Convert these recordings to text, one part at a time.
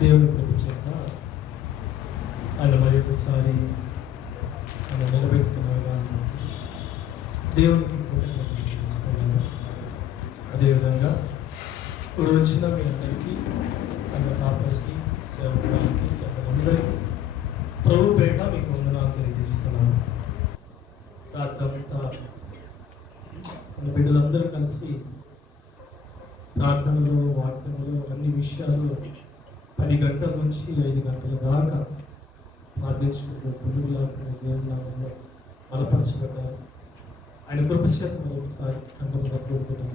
దేవుని కృప చేత ఆయన మరి ఒకసారి ఆయన నిలబెట్టుకున్న విధానం దేవునికి కృతజ్ఞతలు చెల్లిస్తున్నాను. అదేవిధంగా ఇప్పుడు వచ్చిన మీ అందరికీ, సంఘ కాపరికి, సేవకులకి, అందరికీ ప్రభు పేట మీకు వందనాలు తెలియజేస్తున్నాను. రాత్రంతా మన బిడ్డలందరూ కలిసి ప్రార్థనలు, వాక్యములు, అన్ని విషయాలు 10 గంటల నుంచి 5 గంటల దాకా ప్రార్థించుకుంటూ పురుగులాగా దేవులాగా బలపరచబడ్డారు. ఆయన కృప చేత మరొకసారి సంఘంలో కూడుకుంటున్న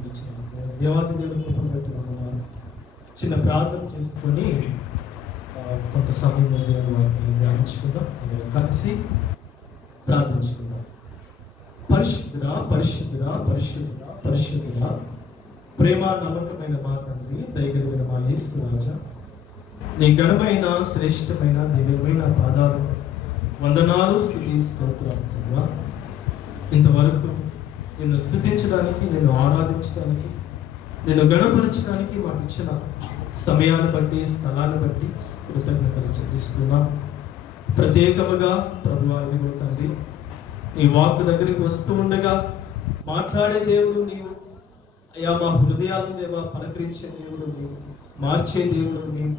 దేవాది దేవుని కృపను బట్టి వందనాలు. చిన్న ప్రార్థన చేసుకొని కొంత సమయం దేవుని వాటిని ధ్యానించుకుందాం. అందరం కలిసి ప్రార్థించుకుందాం. పరిశుద్ధుడా, పరిశుద్ధుడా, పరిశుద్ధుడా, పరిశుద్ధుడా, ప్రేమ నమ్మకమైన మా తండ్రి, దయగలిగిన మా యేసు రాజా, నీ ఘనమైన శ్రేష్టమైన దివ్యమైన పాదాలకు వందనాలు, స్తుతి, స్తోత్రాలు. ఇంతవరకు నిన్ను స్తుతించడానికి, నిన్ను ఆరాధించడానికి, నిన్ను గణపరచడానికి మాకు ఇచ్చిన సమయాన్ని బట్టి, స్థలాన్ని బట్టి కృతజ్ఞతలు చెల్లిస్తున్నా. ప్రత్యేకముగా ప్రభువా, ఇదిగో తండ్రి, నీ వాక్కు దగ్గరికి వస్తూ ఉండగా మాట్లాడే దేవుడు నీవు అయ్యా. మా హృదయాలను దేవా పలకరించే దేవుడు నీవు, మార్చే దేవుడు నీవు.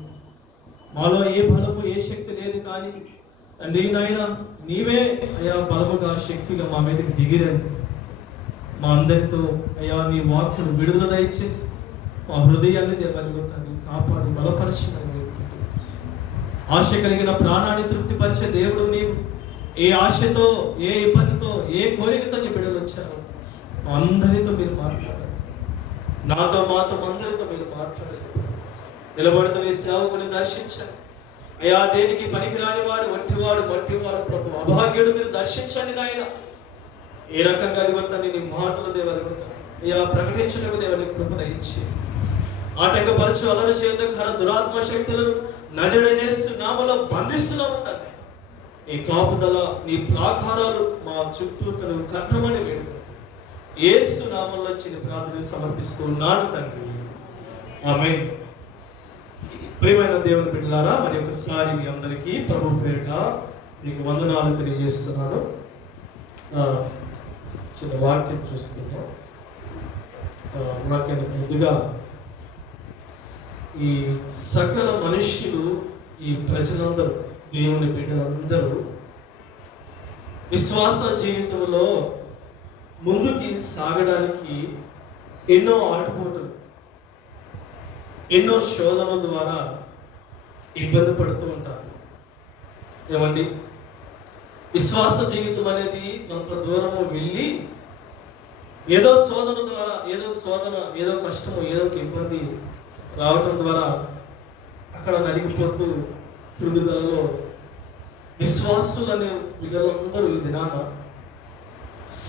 మాలో ఏ బలము, ఏ శక్తి లేదు, కానీ తండ్రి నాయన నీవే అయా బలముగా, శక్తిగా మా మీదకి దిగిరండి. మా అందరితో అయ్యా నీ వాక్కును విడుదల దయచేసి మా హృదయాన్ని దేవలుగుతాన్ని కాపాడి బలపరచమని ఆశ కలిగిన ప్రాణాన్ని తృప్తిపరిచే దేవుడు నీవు. ఏ ఆశతో, ఏ ఇబ్బందితో, ఏ కోరికతో నీ బిడ్డలు వచ్చారో మా అందరితో మీరు మాట్లాడారు. నాతో, మాతో, అందరితో మీరు మాట్లాడారు. నిలబడుతున్న ఈ సేవకుని దర్శించండి అయ్యా. దేనికి పనికిరాని వాడు, వట్టివాడు, మట్టివాడు ప్రభు, అభాగ్యుడు మీరు దర్శించండి నాయన. ఏ రకంగా అదిగొద్దని నీ మాటలు దేవదిగొద్దాను అయ్యా ప్రకటించటకు దేవని కృప ఇచ్చి ఆటంకపరచు, అలర చేయదగ్గర దురాత్మ శక్తులను నజడనేస్తు నామలో బంధిస్తున్నాము తండ్రి. నీ కాపుదల, నీ ప్రాకారాలు మా చుట్టూతను కట్టమని వేడుకుంటూ యేసు నామంలో చిన్న ప్రార్థన సమర్పిస్తూ ఉన్నాను తండ్రి. ఆమేన్. ప్రియమైన దేవుని బిడ్డలారా, మరి ఒకసారి మీ అందరికీ ప్రభు పేరిట మీకు వందనాలు తెలియజేస్తున్నాను. చిన్న వాక్యం చూసుకుందాం. వాక్యానికి ముందుగా ఈ సకల మనుష్యులు, ఈ ప్రజలందరూ, దేవుని బిడ్డలందరూ విశ్వాస జీవితంలో ముందుకి సాగడానికి ఎన్నో ఆటుపోటులు, ఎన్నో శోధనల ద్వారా ఇబ్బంది పడుతూ ఉంటారు. ఏమండి, విశ్వాస జీవితం అనేది కొంత దూరము వెళ్ళి ఏదో శోధన ద్వారా, ఏదో కష్టము, ఏదో ఒక ఇబ్బంది రావటం ద్వారా అక్కడ నలిగిపోతూ పురుగుదలలో విశ్వాసులనే బిడ్డలందరూ ఈ దినాన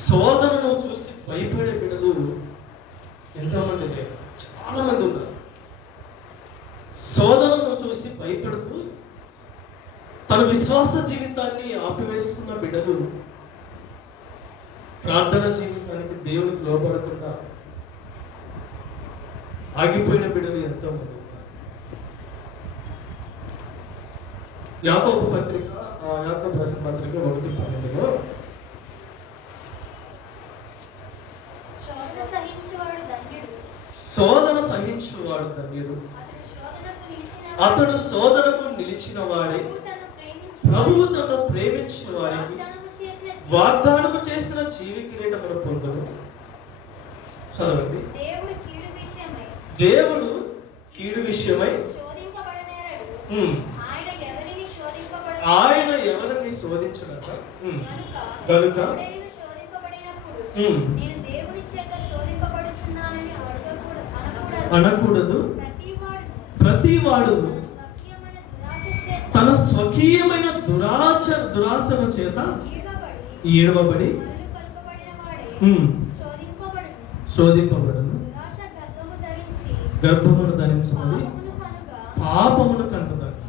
శోధనను చూసి భయపడే బిడ్డలు ఎంతోమంది లేరు, చాలా మంది ఉన్నారు. శోధనను చూసి భయపడుతూ తన విశ్వాస జీవితాన్ని ఆపివేసుకున్న బిడ్డలు, ప్రార్థన జీవితానికి దేవునికి లోపడకుండా ఆగిపోయిన బిడ్డలు ఎంతో మంది ఉన్నారు. యాకోబు పత్రిక, యాకోబు రాసిన పత్రిక 1:12 శోధన సహించువాడు ధన్యుడు, అతడు శోధనకు నిలిచిన వాడే. ప్రభువు తను ప్రేమించిన వారికి వాగ్దానము చేసిన జీవి కిరీటమును పొందును. చదవండి. దేవుడు కీడు విషయమై ఆయన ఎవరిని శోధించడట గనుక అనకూడదు. ప్రతివాడు తన స్వకీయమైన దురాశను చేత ఈడవబడి శోధింపబడును. గర్భమును ధరించబడి పాపమును కంటున్నాడు.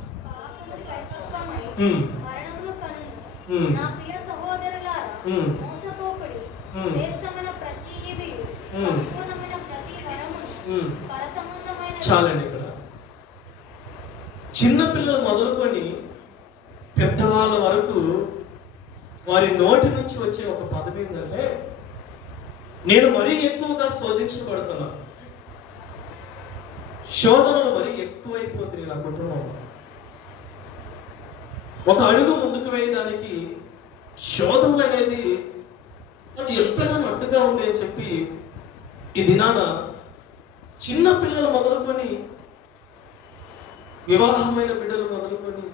చాలండి. ఇక్కడ చిన్నపిల్లలు మొదలుకొని పెద్దవాళ్ళ వరకు వారి నోటి నుంచి వచ్చే ఒక పదం ఏంటంటే, నేను మరీ ఎక్కువగా శోధించబడుతున్నా, శోధనలు మరీ ఎక్కువైపోతున్నాయి నా కుటుంబంలో. ఒక అడుగు ముందుకు వేయడానికి శోధనలు అనేది ఎంతగానో అడ్డుగా ఉంది అని చెప్పి ఈ దినాన చిన్న పిల్లలు మొదలుకొని, వివాహమైన బిడ్డలు మొదలుకొని,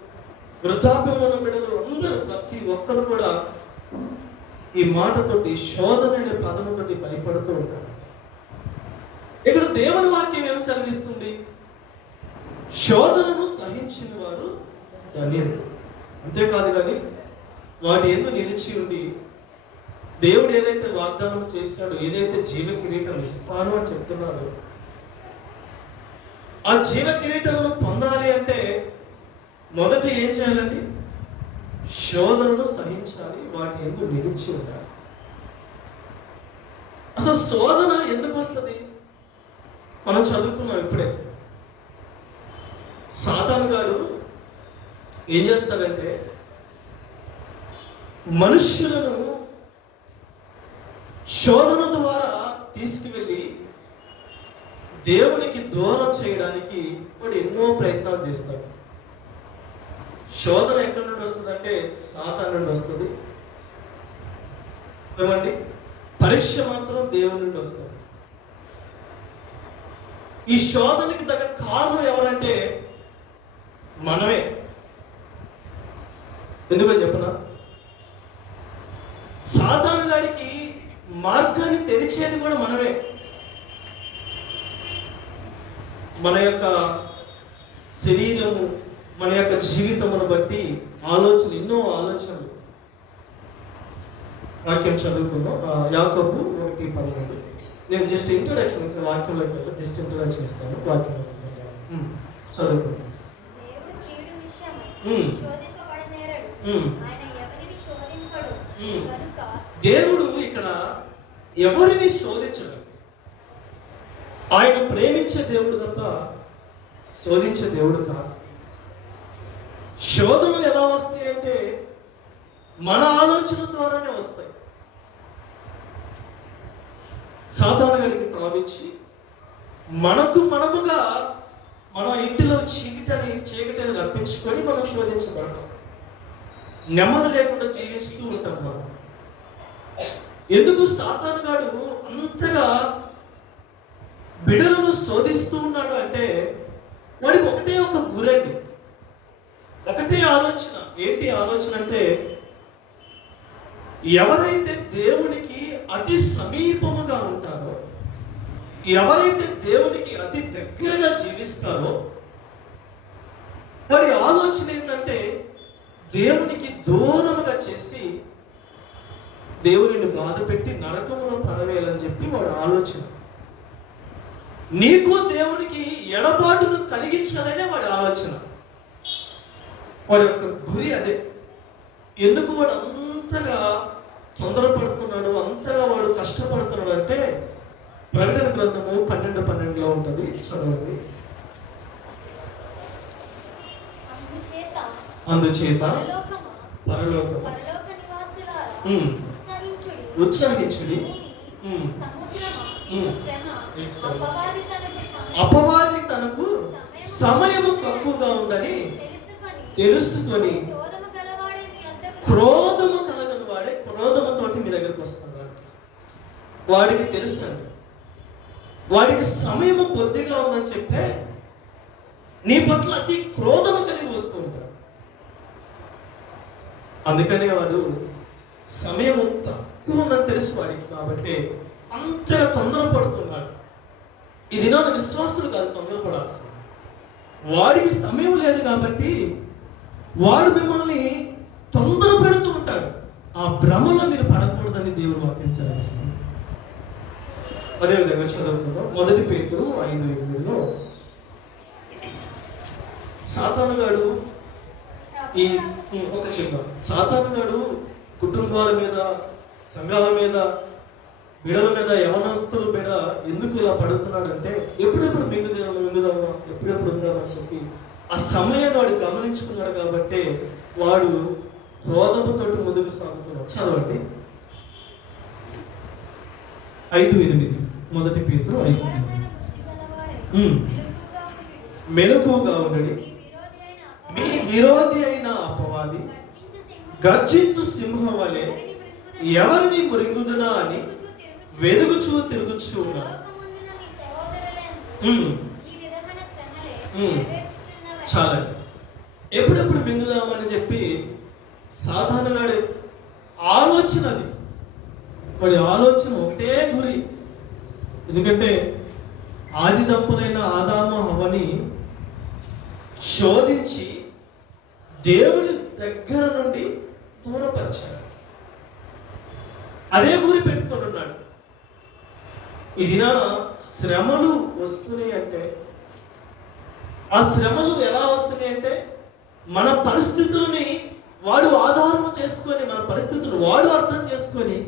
వృద్ధాప్యంలో ఉన్న బిడ్డలు అందరూ ప్రతి ఒక్కరు కూడా ఈ మాటతోటి, శోధన అనే పదముతోటి భయపడుతూ ఉంటారు. ఇక్కడ దేవుని వాక్యం ఏమి సెలవిస్తుంది? శోధనను సహించిన వారు ధన్యులు. అంతేకాదు కానీ వాటి యందు నిలిచి ఉండి దేవుడు ఏదైతే వాగ్దానం చేశాడో, ఏదైతే జీవ కిరీటం ఇస్తాను అని చెప్తున్నాడో, ఆ జీవ కిరీటమును పొందాలి అంటే మొదట ఏం చేయాలండి? శోధనను సహించాలి, వాటి యందు నిలిచి ఉండాలి. అసలు శోధన ఎందుకు వస్తుంది? మనం చదువుకున్నాం ఇప్పుడే. సాతాను గాడు ఏం చేస్తాడంటే, మనుష్యులను శోధన ద్వారా తీసుకువెళ్ళి దేవునికి దూరం చేయడానికి వాడు ఎన్నో ప్రయత్నాలు చేస్తాడు. శోధన ఎక్కడి నుండి వస్తుందంటే సాతాను నుండి వస్తుంది. ఏమండి? పరీక్ష మాత్రం దేవుని నుండి వస్తుంది. ఈ శోధనకి తగ్గ కారణం ఎవరంటే మనమే. ఎందుకో చెప్పనా? సాతాను గాడికి మార్గాన్ని తెరిచేది కూడా మనమే. మన యొక్క శరీరము, మన యొక్క జీవితమును బట్టి ఆలోచనలు, ఎన్నో ఆలోచనలు. వాక్యం చదువుకుందాం. యాకోబు 1:12. నేను జస్ట్ ఇంట్రొడక్షన్, ఇంకా వాక్యంలోకి వెళ్ళి జస్ట్ ఇంట్రొడక్షన్ ఇస్తాను. వాక్యంలో చదువుకుందాం. దేవుడు ఇక్కడ ఎవరిని శోధించడు. ఆయన ప్రేమించే దేవుడు తప్ప శోధించే దేవుడు కాదు. శోధనలు ఎలా వస్తాయి అంటే మన ఆలోచన ద్వారానే వస్తాయి. సాతాను గడికి తావిచ్చి మనముగా మన ఇంటిలో చీకటిని రప్పించుకొని మనం శోధించబడతాం. నెమ్మది లేకుండా జీవిస్తూ ఉంటాం మనం. ఎందుకు సాతాను గాడు అంతగా బిడలను శోధిస్తూ ఉన్నాడు అంటే, వాడికి ఒకటే ఒక గురండి, ఒకటే ఆలోచన. ఏంటి ఆలోచన అంటే, ఎవరైతే దేవునికి అతి సమీపముగా ఉంటారో, ఎవరైతే దేవునికి అతి దగ్గరగా జీవిస్తారో, వాడి ఆలోచన ఏంటంటే దేవునికి దూరముగా చేసి దేవుని బాధ పెట్టి నరకంలో పడవేయాలని చెప్పి వాడు ఆలోచన. నీకు దేవునికి ఎడబాటును కలిగించాలనే వాడి ఆలోచన. వాడి యొక్క గురి అదే. ఎందుకు వాడు అంతగా తొందరపడుతున్నాడు, అంతగా వాడు కష్టపడుతున్నాడు అంటే, ప్రకటన గ్రంథము 12:12 ఉంటుంది, చదవండి. అందుచేత పరలోకము ఉత్సాహించుడి, అపవాది తనకు సమయము తక్కువగా ఉందని తెలుసుకొని క్రోధము కలగని వాడే క్రోధముతోటి మీ దగ్గరకు వస్తున్నాడు. వాడికి తెలుసు అండి, వాడికి సమయము కొద్దిగా ఉందని చెప్తే నీ పట్ల అతి క్రోధము కలిగి వస్తూ ఉంటాడు. అందుకనే వాడు సమయం తక్కువ ఉందని తెలుసు వాడికి, కాబట్టి అంతగా తొందరపడుతున్నాడు. ఈ దినాన విశ్వాసులు కాదు తొందరపడాల్సింది. వాడికి సమయం లేదు కాబట్టి వాడు మిమ్మల్ని తొందర పెడుతూ ఉంటాడు. ఆ భ్రమలో మీరు పడకూడదని దేవుడు వాక్యం సెలవిస్తుంది. అదేవిధంగా చదువుకుందాం. 1 పేతురు 5:8 సాతాను గాడు సాతాను గాడు కుటుంబాల మీద, సంఘాల మీద, బిడల మీద, యవనస్తుల మీద ఎందుకు ఇలా పడుతున్నాడంటే, ఎప్పుడెప్పుడు మింగుదామా, ఎప్పుడెప్పుడు ఉందామని చెప్పి ఆ సమయాన్ని వాడు గమనించుకున్నాడు కాబట్టి వాడు క్రోధముతో ముందుకు సాగుతున్నాడు. చదవండి 5:8 మొదటి పేతురు 5:8. మెలకువగా ఉండడి, మీ విరోధి అయిన అపవాది గర్జించు సింహం వలె ఎవరిని మృంగుదునా అని వెదుగుచూ తిరుగుచూ ఉన్నాడు. చాలండి. ఎప్పుడెప్పుడు మింగుదామని చెప్పి సాధారణ ఆలోచన, అది వాడి ఆలోచన ఒకటే గురి. ఎందుకంటే ఆది దంపతులైన ఆదాము హవ్వని శోధించి దేవుని దగ్గర నుండి దూరపరిచాడు. అదే గురి పెట్టుకొని ఉన్నాడు. ఈ దినాన శ్రమలు వస్తున్నాయి అంటే, ఆ శ్రమలు ఎలా వస్తున్నాయి అంటే మన పరిస్థితులని వాడు ఆధారం చేసుకొని, మన పరిస్థితులు వాడు అర్థం చేసుకొని,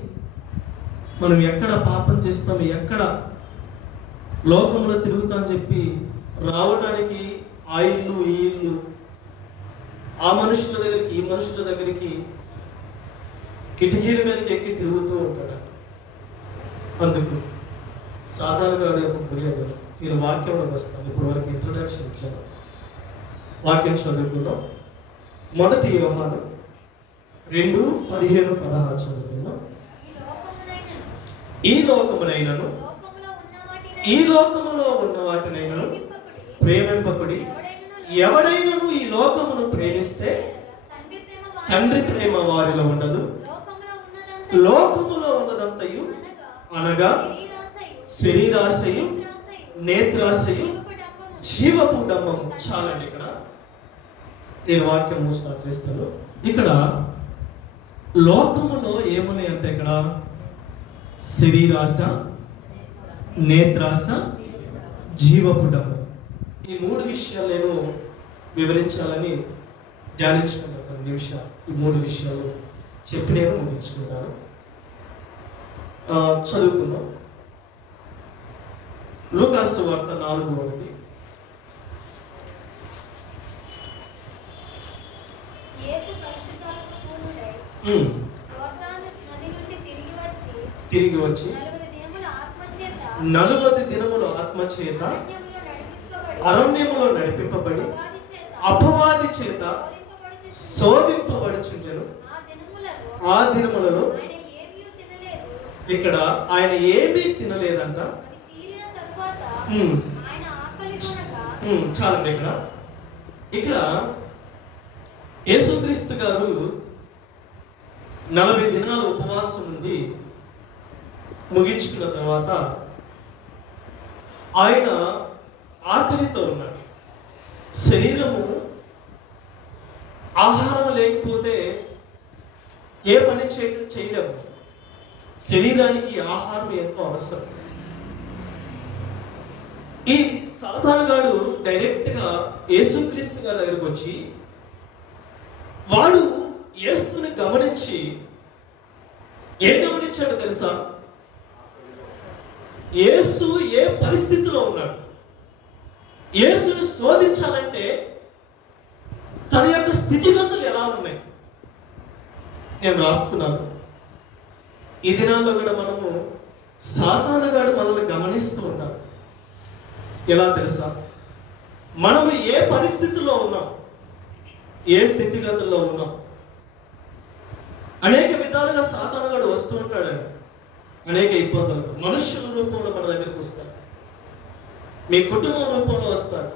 మనం ఎక్కడ పాపం చేస్తాం, ఎక్కడ లోకంలో తిరుగుతామని చెప్పి రావడానికి ఆ ఇల్లు ఈ ఇల్లు, ఆ మనుషుల దగ్గరికి ఈ మనుషుల దగ్గరికి కిటికీల మీదకి ఎక్కి తిరుగుతూ ఉంటాడు. అందుకు సాధారణంగా యొక్క మర్యాద. నేను వాక్యంలో వస్తాను. ఇప్పుడు వరకు ఇంట్రొడక్షన్ ఇచ్చాను. వాక్యం చదువుకుందాం. 1 యోహాను 2:15-16 చదువుకుందాం. ఈ లోకమునైనను ఈ లోకములో ఉన్న వాటినైనను ప్రేమింపకుడి. ఎవడైనను ఈ లోకమును ప్రేమిస్తే తండ్రి ప్రేమ వారిలో ఉండదు. లోకములో ఉన్నదంతయు అనగా శరీరాశయు, నేత్రాశయు, జీవపు డంబము. చాలండి. ఇక్కడ నేను వాక్యం స్టార్ట్ చేస్తాను. ఇక్కడ లోకములో ఏమున్నాయి అంటే, ఇక్కడ శరీరాశ, నేత్రాశ, జీవపు డంబం. ఈ 3 విషయాలు నేను వివరించాలని ధ్యానించుకున్నాను. 10 నిమిషాలు ఈ 3 విషయాలు చెప్పి నేను ముగించుకుంటాను. చదువుకుందాం. లూకాసు వార్త 4:1. తిరిగి వచ్చి 40 దినములు ఆత్మచేత అరణ్యములో నడిపింపబడి అపవాది చేత శోధింపబడుచుండెను. ఆ దినములలో ఇక్కడ ఆయన ఏమీ తినలేదంట. చాలండి. ఇక్కడ యేసుక్రీస్తు గారు 40 దినాలు ఉపవాసం నుండి ముగించుకున్న తర్వాత ఆయన ఆకలితో ఉన్నాడు. శరీరము ఆహారం లేకపోతే ఏ పని చేయలేము. శరీరానికి ఆహారం ఎంతో అవసరం. ఈ సాధారణగాడు డైరెక్ట్గా యేసుక్రీస్తు గారి దగ్గరకు వచ్చి, వాడు యేసుని గమనించి ఏం గమనించాడో తెలుసా? యేసు ఏ పరిస్థితిలో ఉన్నాడు. యేసుని శోధించాలంటే తన యొక్క స్థితిగతులు ఎలా ఉన్నాయి నేను రాసుకున్నాను. ఈ దినాల్లో కూడా మనము సాతానుగాడు మనల్ని గమనిస్తూ ఉంటాం. ఎలా తెలుసా? మనము ఏ పరిస్థితుల్లో ఉన్నాం, ఏ స్థితిగతుల్లో ఉన్నాం. అనేక విధాలుగా సాతానుగాడు వస్తూ ఉంటాడండి. అనేక ఇబ్బందులు మనుష్యుల రూపంలో మన దగ్గరికి వస్తారు. మీ కుటుంబం రూపంలో వస్తారు,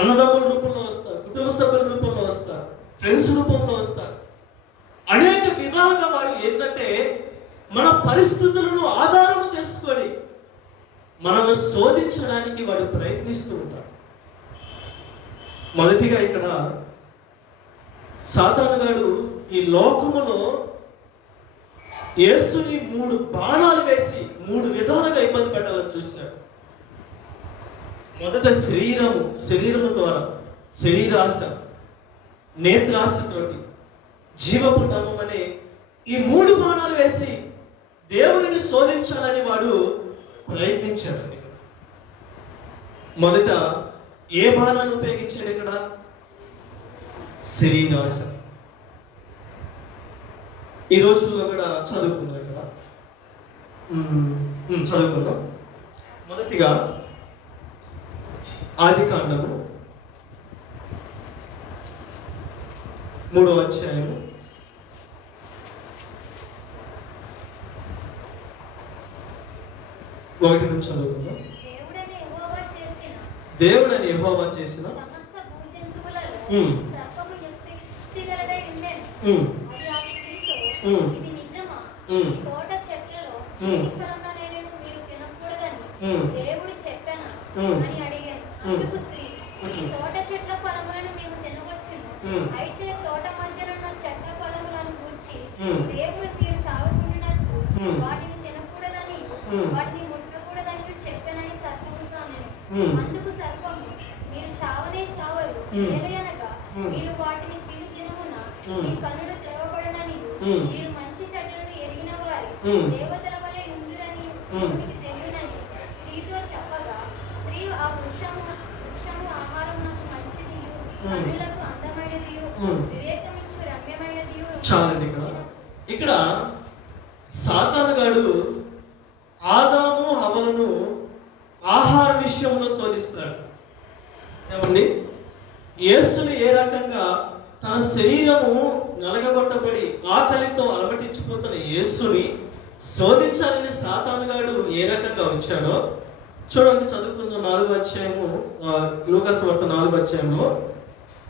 అన్నదమ్ముల రూపంలో వస్తారు, కుటుంబ సభ్యుల రూపంలో వస్తారు, ఫ్రెండ్స్ రూపంలో వస్తారు. అనేక విధాలుగా వాడు ఏంటంటే మన పరిస్థితులను ఆధారం చేసుకొని మనల్ని శోధించడానికి వాడు ప్రయత్నిస్తూ ఉంటాడు. మొదటిగా ఇక్కడ సాతానుగాడు ఈ లోకములో యేసుని 3 బాణాలు వేసి 3 విధాలుగా ఇబ్బంది పెట్టాలని చూశాడు. మొదట శరీరము ద్వారా, శరీరాశ, నేత్రాశతోటి, జీవపు డంబం అనే ఈ 3 బాణాలు వేసి దేవునిని శోధించాలని వాడు ప్రయత్నించాడు. మొదట ఏ బాణాన్ని ఉపయోగించాడు ఇక్కడ? శరీరాశ. ఈ రోజుల్లో కూడా చదువుకుందాం ఇక్కడ. చదువుకుందాం. మొదటిగా ఆదికాండము 3వ అధ్యాయము 1 నుంచి చదువుకుందాం. దేవుడని యెహోవా చేసిన సమస్త భూజంతువులలో సర్పము యుక్తిగలదై ఉండెను. అది ఆ స్త్రీతో, ఇది నిజమా? ఈ తోట చెట్లలో ఈ ఫలములనైనను మీరు తినకూడదని దేవుడు చెప్పెనా అని అడిగాను. అందుకు స్త్రీ, ఈ తోట చెట్ల ఫలములను మేము తినవచ్చును. అయితే తోట మధ్యనున్న చెట్ల ఫలములను గూర్చి దేవుడు మీరు చావకుండినట్లు వాటిని తినకూడదని వాటిని ముట్టకూడదని చెప్పెనని సర్పముతో అనెను. అందుకు సర్పము, మీరు చావనే చావరు, ఏలయనగా మీరు వాటిని తిను దినమున మీ కన్నులు తెరవబడుననియు మీరు మంచి చెడ్డలను ఎరిగిన వారి దేవతల వలె ఉందురని దేవునికి తెలియనని స్త్రీతో చెప్పగా, స్త్రీ ఆ వృక్షము ఆహారమునకు మంచిదియు కన్నులకు అందమైనదియు వివేకమిచ్చు రమ్యమైనదియు. చాలండి. ఇక్కడ సాతానుగాడు ఆదాము హవ్వలను ఆహార విషయంలో శోధిస్తాడు. ఏమండి, యేసుని ఏ రకంగా తన శరీరము నలగగొట్టబడి ఆకలితో అలమటించిపోతున్న యేసుని శోధించాలని సాతానుగాడు ఏ రకంగా వచ్చాడో చూడండి. చదువుకుందాం. 4వ అధ్యాయము, లూకాసు వార్త 4వ అధ్యాయంలో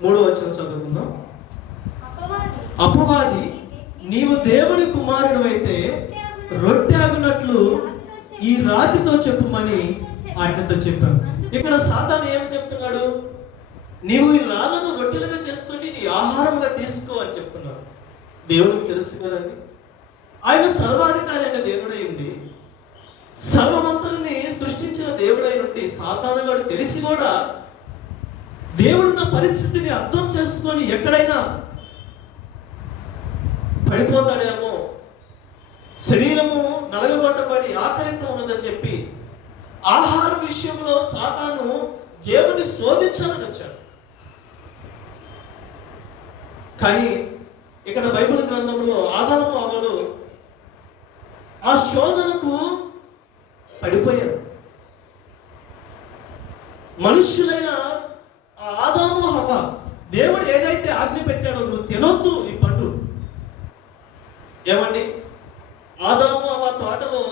3వ వచనం చదువుకుందాం. అపవాది, నీవు దేవుని కుమారుడు అయితే రొట్టె ఈ రాతితో చెప్పుమని ఆయనతో చెప్పాను. ఇక్కడ సాతాను ఏమి చెప్తున్నాడు? నీవు ఈ రాళ్ళను రొట్టెలుగా చేసుకొని నీ ఆహారంగా తీసుకో అని చెప్తున్నాడు. దేవునికి తెలుసు కదండి, ఆయన సర్వాధికారి అయిన దేవుడై ఉండి సర్వమంతుల్ని సృష్టించిన దేవుడై నుండి సాతానుగాడు తెలిసి కూడా దేవుడున్న పరిస్థితిని అర్థం చేసుకొని ఎక్కడైనా పడిపోతాడేమో, శరీరము నలగగొట్టబడి ఆకలితో ఉన్నదని చెప్పి ఆహార విషయంలో సాతాను దేవుని శోధించాలని వచ్చాడు. కానీ ఇక్కడ బైబిల్ గ్రంథంలో ఆదాము హవ్వలు ఆ శోధనకు పడిపోయారు. మనుషులైన ఆదాము హవ్వ దేవుడు ఏదైతే ఆజ్ఞ పెట్టాడో, నువ్వు తినొద్దు ఈ పండు. ఏమండి, ఆదాము హవ్వ తోటలో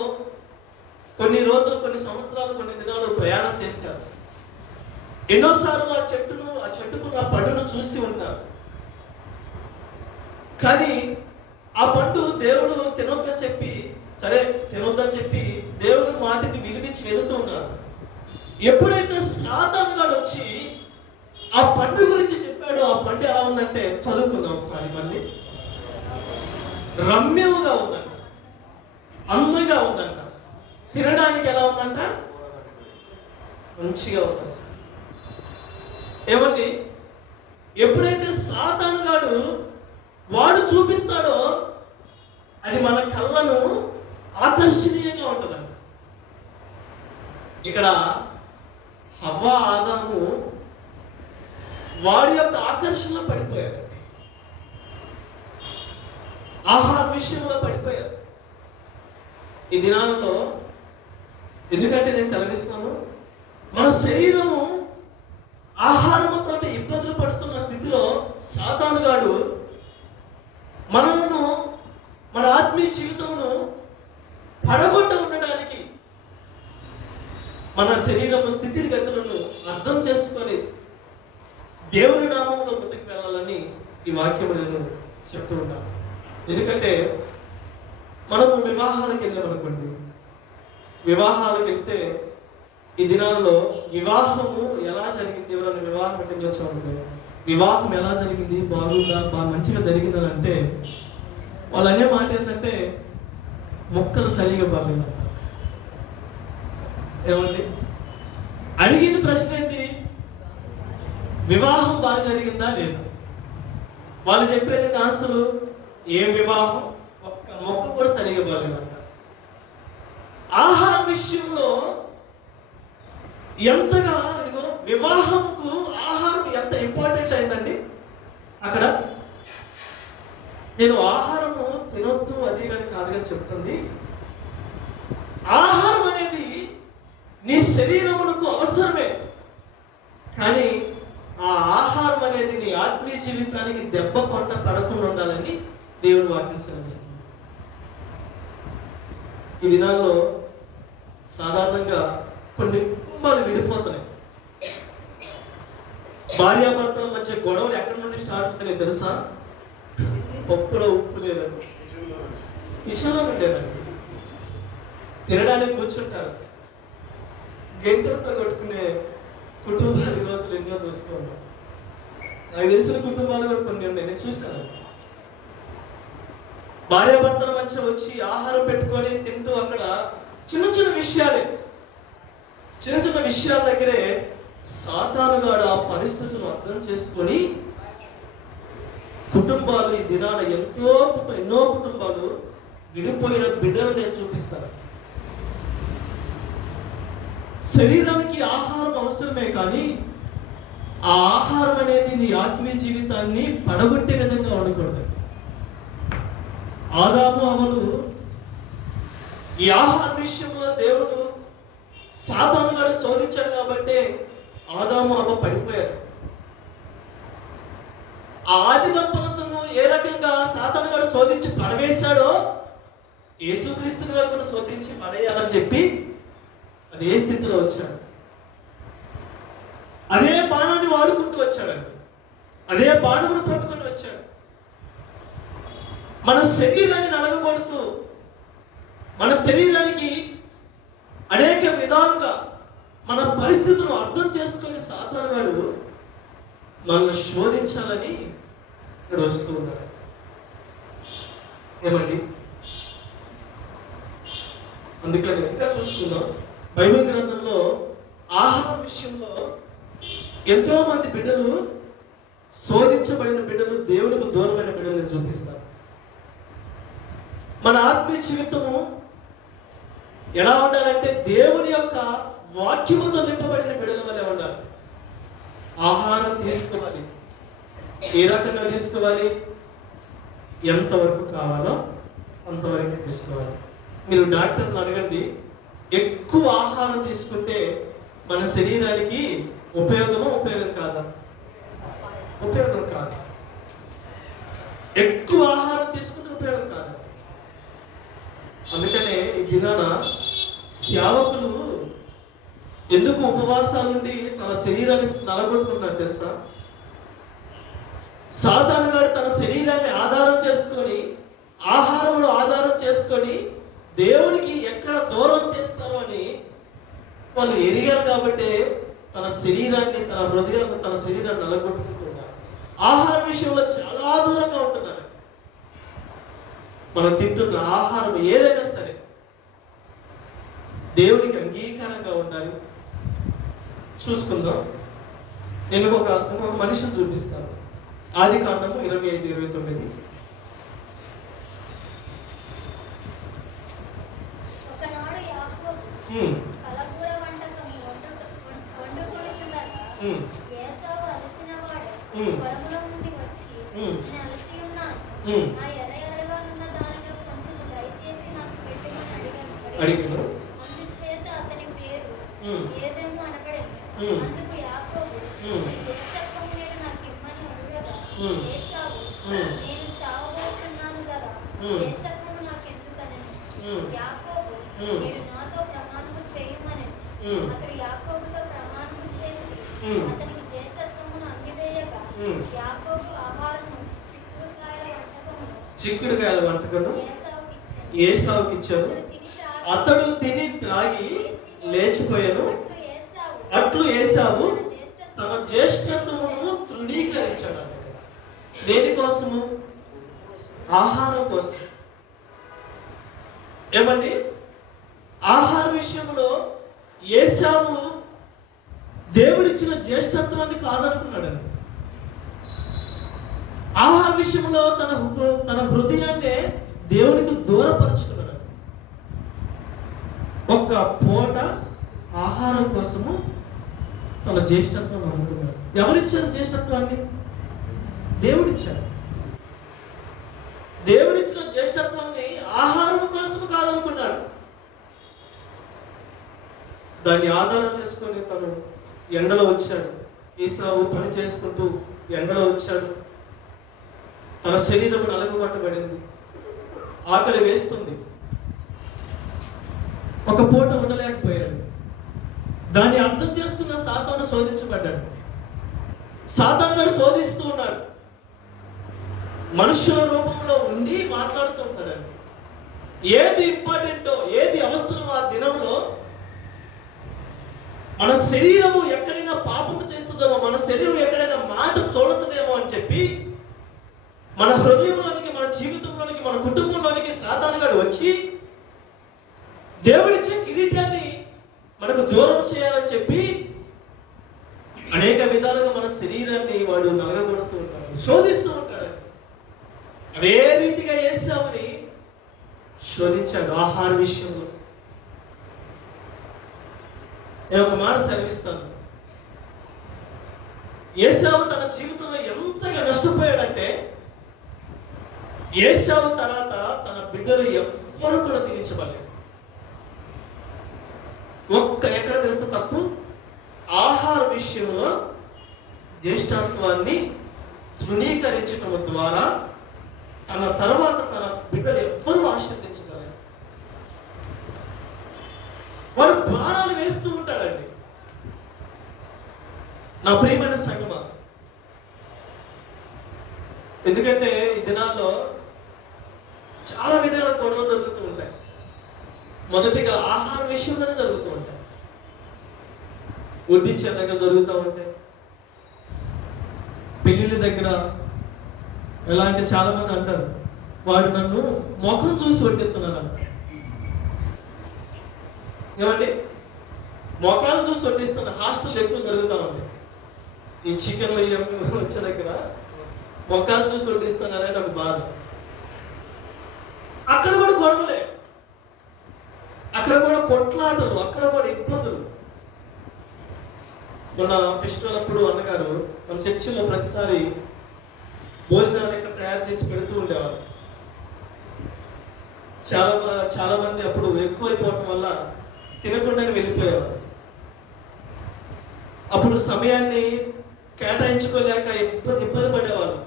కొన్ని రోజులు, కొన్ని సంవత్సరాలు, కొన్ని దినాలు ప్రయాణం చేశారు. ఎన్నోసార్లు ఆ చెట్టుకున్న పండును చూసి ఉంటారు. కానీ ఆ పండు దేవుడు తినొద్దని చెప్పి, సరే తినొద్దని చెప్పి దేవుని మాటకి విలువించి వెళుతూ ఉన్నారు. ఎప్పుడైతే సాతానుగాడు వచ్చి ఆ పండు గురించి చెప్పాడో, ఆ పండు ఎలా ఉందంటే, చదువుకుందాం ఒకసారి మళ్ళీ. రమ్యముగా ఉందంట, అందంగా ఉందంట, తినడానికి ఎలా ఉందంట, మంచిగా ఉందంట. ఏమండి, ఎప్పుడైతే సాతానుగాడు వాడు చూపిస్తాడో అది మన కళ్ళను ఆకర్షణీయంగా ఉంటుందంట. ఇక్కడ హవ్వ ఆదాము వాడి యొక్క ఆకర్షణలో పడిపోయారండి, ఆహార విషయంలో పడిపోయారు. ఈ దినాలలో ఎందుకంటే నేను సెలవిస్తున్నాను, మన శరీరము ఆహారముతో ఇబ్బందులు పడుతున్న స్థితిలో సాతానుగాడు మనలను, మన ఆత్మీయ జీవితమును పడగొట్ట ఉండడానికి, మన శరీరము స్థితిగతులను అర్థం చేసుకొని దేవుని నామంలో ముందుకు వెళ్ళాలని ఈ వాక్యము నేను చెప్తూ ఉన్నాను. ఎందుకంటే మనము వివాహాలకు వెళ్ళామనుకోండి, వివాహాలకు వెళ్తే ఈ దినాలలో వివాహము ఎలా జరిగింది, ఎవరైనా వివాహం ఎక్కడికి వచ్చామనుకో, వివాహం ఎలా జరిగింది, బాగుందా, బాగా మంచిగా జరిగిందని అంటే వాళ్ళు అనే మాట ఏంటంటే, మొక్కలు సరిగా బాగలేదంట. ఏమండి, అడిగిన ప్రశ్న ఏంటి? వివాహం బాగా జరిగిందా లేదా? వాళ్ళు చెప్పేది ఆన్సరు, ఏం వివాహం, ఒక్క మొక్క కూడా సరిగా బాగలేదంట. ఆహార విషయంలో ఎంతగా ఇదిగో వివాహంకు ఆహారం ఎంత ఇంపార్టెంట్ అయిందండి అక్కడ. నేను ఆహారము తినొద్దు అది కానీ కాదు కానీ చెప్తుంది, ఆహారం అనేది నీ శరీరమునకు అవసరమే, కానీ ఆ ఆహారం అనేది నీ ఆత్మీయ జీవితానికి దెబ్బ కొట్ట పడకుండా ఉండాలని దేవుని వాక్యం సెలవిస్తుంది. ఈ దినాల్లో సాధారణంగా కొన్ని కుటుంబాలు విడిపోతున్నాయి. భార్యాభర్తల మధ్య గొడవలు ఎక్కడి నుండి స్టార్ట్ అవుతున్నాయి తెలుసా? పప్పులో ఉప్పు లేదండి, కిచెన్లో ఉండేదండి. తినడానికి కూర్చుంటారు, గంటలతో కొట్టుకునే కుటుంబాలు ఈ రోజులు ఎన్నో చూస్తూ ఉన్నాం. నాకు తెలిసిన కుటుంబాలు కూడా కొన్ని ఉన్నాయి, నేను చూశాను. భార్యాభర్తల మధ్య వచ్చి ఆహారం పెట్టుకొని తింటూ అక్కడ చిన్న చిన్న విషయాల దగ్గరే సాతానుగాడు ఆ పరిస్థితులను అర్థం చేసుకొని కుటుంబాలు ఈ దినాన ఎన్నో కుటుంబాలు విడిపోయిన బిడ్డలు నేను చూపిస్తాను. శరీరానికి ఆహారం అవసరమే, కానీ ఆ ఆహారం అనేది నీ ఆత్మీయ జీవితాన్ని పడగొట్టే విధంగా ఉండకూడదు. ఆదాము హవ్వలు ఈ ఆహార విషయంలో దేవుడు సాతానుగాడు శోధించాడు కాబట్టి ఆదాము హవ్వ పడిపోయారు. ఆ ఆది దంపతులను ఏ రకంగా సాతానుగాడు శోధించి పడవేశాడో యేసుక్రీస్తుని గారు కూడా శోధించి పడేయాలని చెప్పి అది ఏ స్థితిలో వచ్చాడు, అదే బాణాన్ని వాడుకుంటూ వచ్చాడండి, అదే బాణమును పట్టుకొని వచ్చాడు. మన శరీరాన్ని నలగగొడుతూ మన శరీరానికి అనేక విధాలుగా మన పరిస్థితులను అర్థం చేసుకొని సాతానుగాడు మనల్ని శోధించాలని ఇక్కడ వస్తూ ఉన్నారు. ఏమండి, అందుకని ఇంకా చూసుకుందాం. బైబిల్ గ్రంథంలో ఆహారం విషయంలో ఎంతో మంది బిడ్డలు, శోధించబడిన బిడ్డలు, దేవునికి దూరమైన బిడ్డలను చూపిస్తారు. మన ఆత్మీయ జీవితము ఎలా ఉండాలంటే దేవుని యొక్క వాక్యముతో నింపబడిన బిడ్డల వల్లే ఉండాలి. ఆహారం తీసుకోవాలి, ఏ రకంగా తీసుకోవాలి, ఎంతవరకు కావాలో అంతవరకు తీసుకోవాలి. మీరు డాక్టర్ని అడగండి, ఎక్కువ ఆహారం తీసుకుంటే మన శరీరానికి ఉపయోగం కాదా? ఉపయోగం కాదు. ఎక్కువ ఆహారం తీసుకుంటే ఉపయోగం కాదు. అందుకనే ఈ దినాన సేవకులు ఎందుకు ఉపవాసాలుండి తన శరీరాన్ని నలగొట్టుకున్నారు తెలుసా? సాతానుగాడు తన శరీరాన్ని ఆధారం చేసుకొని, ఆహారమును ఆధారం చేసుకొని దేవునికి ఎక్కడ దూరం చేస్తారో అని వాళ్ళు ఎరిగారు. కాబట్టి తన శరీరాన్ని, తన హృదయాన్ని, తన శరీరాన్ని నలగొట్టుకుంటున్నారు. ఆహార విషయంలో చాలా దూరంగా ఉంటున్నారు. మనం తింటున్న ఆహారం ఏదైనా సరే దేవునికి అంగీకారంగా ఉండాలి. చూసుకుందాం. నేను ఇంకొక మనిషిని చూపిస్తాను. ఆదికాండము 25-29. ఒకనాడు యాకోబు కలబూర వంటకము వండుకొనుచుండగా ఏసావు అలసినవాడు పొలములో నుండి వచ్చి, నేను అలసి ఉన్నాను, నా ఎర్రగా ఉన్న దానిలో కొంచెం దయచేసి నాకు పెట్టమని అడిగాను. అందుచేత అతని పేరు ఏదేమో అనబడింది. అందుకు యాకోబు, జ్యేష్ఠత్వము నేను నాకు ఇమ్మని అడుగగా ఏసావు, నేను చావబోచున్నాను కదా, జ్యేష్ఠత్వము నాకు ఎందుకనెను. యాకోబు, నేను నాతో ప్రమాణము చేయమని. అతడు యాకోబుతో ప్రమాణము చేసి అతనికి జ్యేష్ఠత్వమును అందివేయగా యాకోబు ఆహారము చిక్కుడుకాయల వంటకము ఏసావుకి ఇచ్చాను. అతడు తిని త్రాగి లేచిపోయాను. అట్లు ఏసావు తన జ్యేష్ఠత్వమును తృణీకరించాడు. దేనికోసము? ఆహారం కోసం. ఏమండి, ఆహార విషయంలో ఏసావు దేవుడిచ్చిన జ్యేష్ఠత్వాన్ని కాదనుకున్నాడండి. ఆహార విషయంలో తన హృదయాన్నే దేవునికి దూరపరుచుకున్నాడు. ఒక్క పూట ఆహారం కోసము తన జ్యేష్ఠత్వం నమ్ముకున్నాడు. ఎవరిచ్చారు జ్యేష్ఠత్వాన్ని? దేవుడిచ్చాడు. దేవుడిచ్చిన జ్యేష్ఠత్వాన్ని ఆహారం కోసం కాదనుకున్నాడు. దాన్ని ఆధారం చేసుకొని తను ఎండలో వచ్చాడు. ఏసావు పని చేసుకుంటూ ఎండలో వచ్చాడు. తన శరీరం నలగొట్టబడింది, ఆకలి వేస్తుంది, ఒక పూట ఉండలేకపోయాడు. దాన్ని అర్థం చేసుకున్న సాతాను శోధించబడ్డాడు. సాతాను గారు శోధిస్తూ ఉన్నాడు. మనుషుల రూపంలో ఉండి మాట్లాడుతూ ఉంటాడండి. ఏది ఇంపార్టెంటో, ఏది అవసరమో ఆ దినంలో మన శరీరము ఎక్కడైనా పాపము చేస్తుందేమో, మన శరీరం ఎక్కడైనా మాట తోలుతుందేమో అని చెప్పి మన హృదయంలోనికి, మన జీవితంలోనికి, మన కుటుంబంలోనికి సాతాను గారు వచ్చి దేవుడిచ్చే కిరీటాన్ని మనకు దూరం చేయాలని చెప్పి అనేక విధాలుగా మన శరీరాన్ని వాడు నలగగొడుతూ ఉంటాడు, శోధిస్తూ ఉంటాడు. అదే రీతిగా ఏసావుని శోధించాడు ఆహార విషయంలో. నేను ఒక మాట సెలవిస్తాను. ఏసావు తన జీవితంలో ఎంతగా నష్టపోయాడంటే, ఏసావు తర్వాత తన బిడ్డలు ఎవ్వరూ కూడా దీవించబడలేదు. ఎక్కడ తెలుసు తప్పు? ఆహార విషయంలో జ్యేష్ఠత్వాన్ని తృణీకరించటం ద్వారా తన తర్వాత తన బిడ్డలు ఎవ్వరూ ఆశీర్వదించగలరు. వాడు ప్రాణాలు వేస్తూ ఉంటాడండి. నా ప్రియమైన సంగమా, ఎందుకంటే ఈ దినాల్లో చాలా విధాల గొడవలు జరుగుతూ ఉంటాయి. మొదటిగా ఆహార విషయంలోనే జరుగుతూ ఉంటాయి. వడ్డించే దగ్గర జరుగుతూ ఉంటాయి, పెళ్ళిళ్ళ దగ్గర. ఎలా అంటే చాలా మంది అంటారు, వాడు నన్ను ముఖం చూసి వడ్డిస్తున్నాను అంట. ఏమండి, మొఖాలు చూసి వడ్డిస్తున్నా. హాస్టల్ ఎక్కువ జరుగుతూ ఉంటాయి. ఈ చికెన్లు వచ్చే దగ్గర మొఖాలు చూసి వడ్డిస్తున్నారని నాకు బాధ. అక్కడ కూడా గొడవలే, అక్కడ కూడా కొట్లాటలు, అక్కడ కూడా ఇబ్బందులు. మొన్న ఫెస్టివల్ అప్పుడు అన్నగారు మన చర్చిలో ప్రతిసారి భోజనాలు ఇక్కడ తయారు చేసి పెడుతూ ఉండేవారు. చాలా మంది అప్పుడు ఎక్కువైపోవటం వల్ల తినకుండానే వెళ్ళిపోయేవారు. అప్పుడు సమయాన్ని కేటాయించుకోలేక ఇబ్బంది పడేవారు.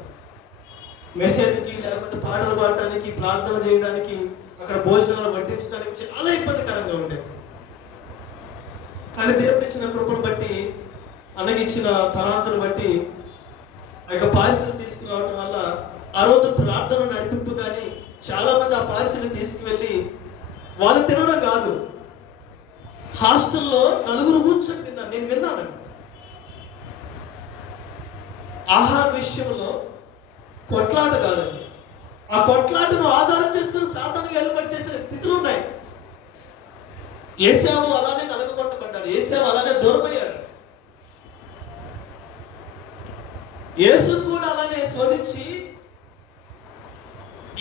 మెసేజ్కి, లేకపోతే పాటలు పాడటానికి, ప్రార్థన చేయడానికి, అక్కడ భోజనాలు వడ్డించడానికి చాలా ఇబ్బందికరంగా ఉండేది. కానీ దేవుడు ఇచ్చిన కృపను బట్టి, అన్నగిచ్చిన తలాంతును బట్టి ఆ యొక్క పార్సిల్ తీసుకురావడం వల్ల ఆ రోజు ప్రార్థన నడిపింపు కానీ చాలా మంది ఆ పార్సిల్ని తీసుకువెళ్ళి వాళ్ళు తినడం కాదు, హాస్టల్లో 4 కూర్చొని తిన్నారు. నేను విన్నానండి. ఆహార విషయంలో కొట్లాట కాదండి, ఆ కొట్లాటను ఆధారం చేసుకుని సాతానుగా వెలుబడి చేసే స్థితులు ఉన్నాయి. ఏసావు అలానే నలగొట్టబడ్డాడు, ఏసావు అలానే దూరమయ్యాడు. యేసును కూడా అలానే శోధించి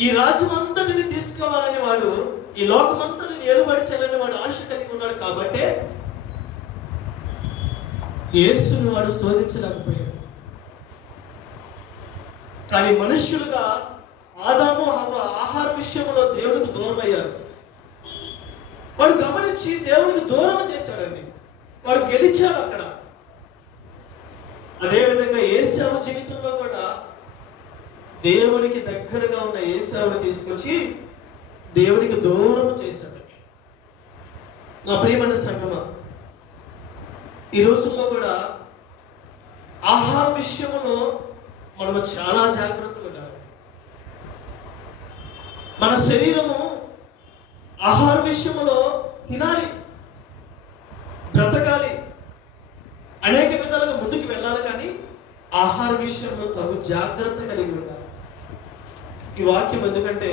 ఈ రాజ్యం అంతటిని తీసుకోవాలని వాడు, ఈ లోకమంతటిని ఏలుబడి చేయాలని వాడు ఆశ కలిగి ఉన్నాడు. కాబట్టే యేసును వాడు శోధించలేకపోయాడు. కానీ మనుష్యులుగా ఆదాము హవ్వ ఆహార విషయంలో దేవునికి దూరం అయ్యారు. వాడు గమనించి దేవునికి దూరం చేశాడండి. వాడు గెలిచాడు అక్కడ. అదేవిధంగా ఏసావు జీవితంలో కూడా దేవునికి దగ్గరగా ఉన్న ఏసావుని తీసుకొచ్చి దేవునికి దూరం చేశాడు. నా ప్రియమైన సంగమా, ఈ రోజుల్లో కూడా ఆహార విషయంలో మనము చాలా జాగ్రత్తగా ఉండాలి. మన శరీరము ఆహార విషయంలో తినాలి, బ్రతకాలి, అనేక విధాలుగా ముందుకు వెళ్ళాలి. కానీ ఆహార విషయంలో తగు జాగ్రత్త కలిగి ఉండాలి. ఈ వాక్యం ఎందుకంటే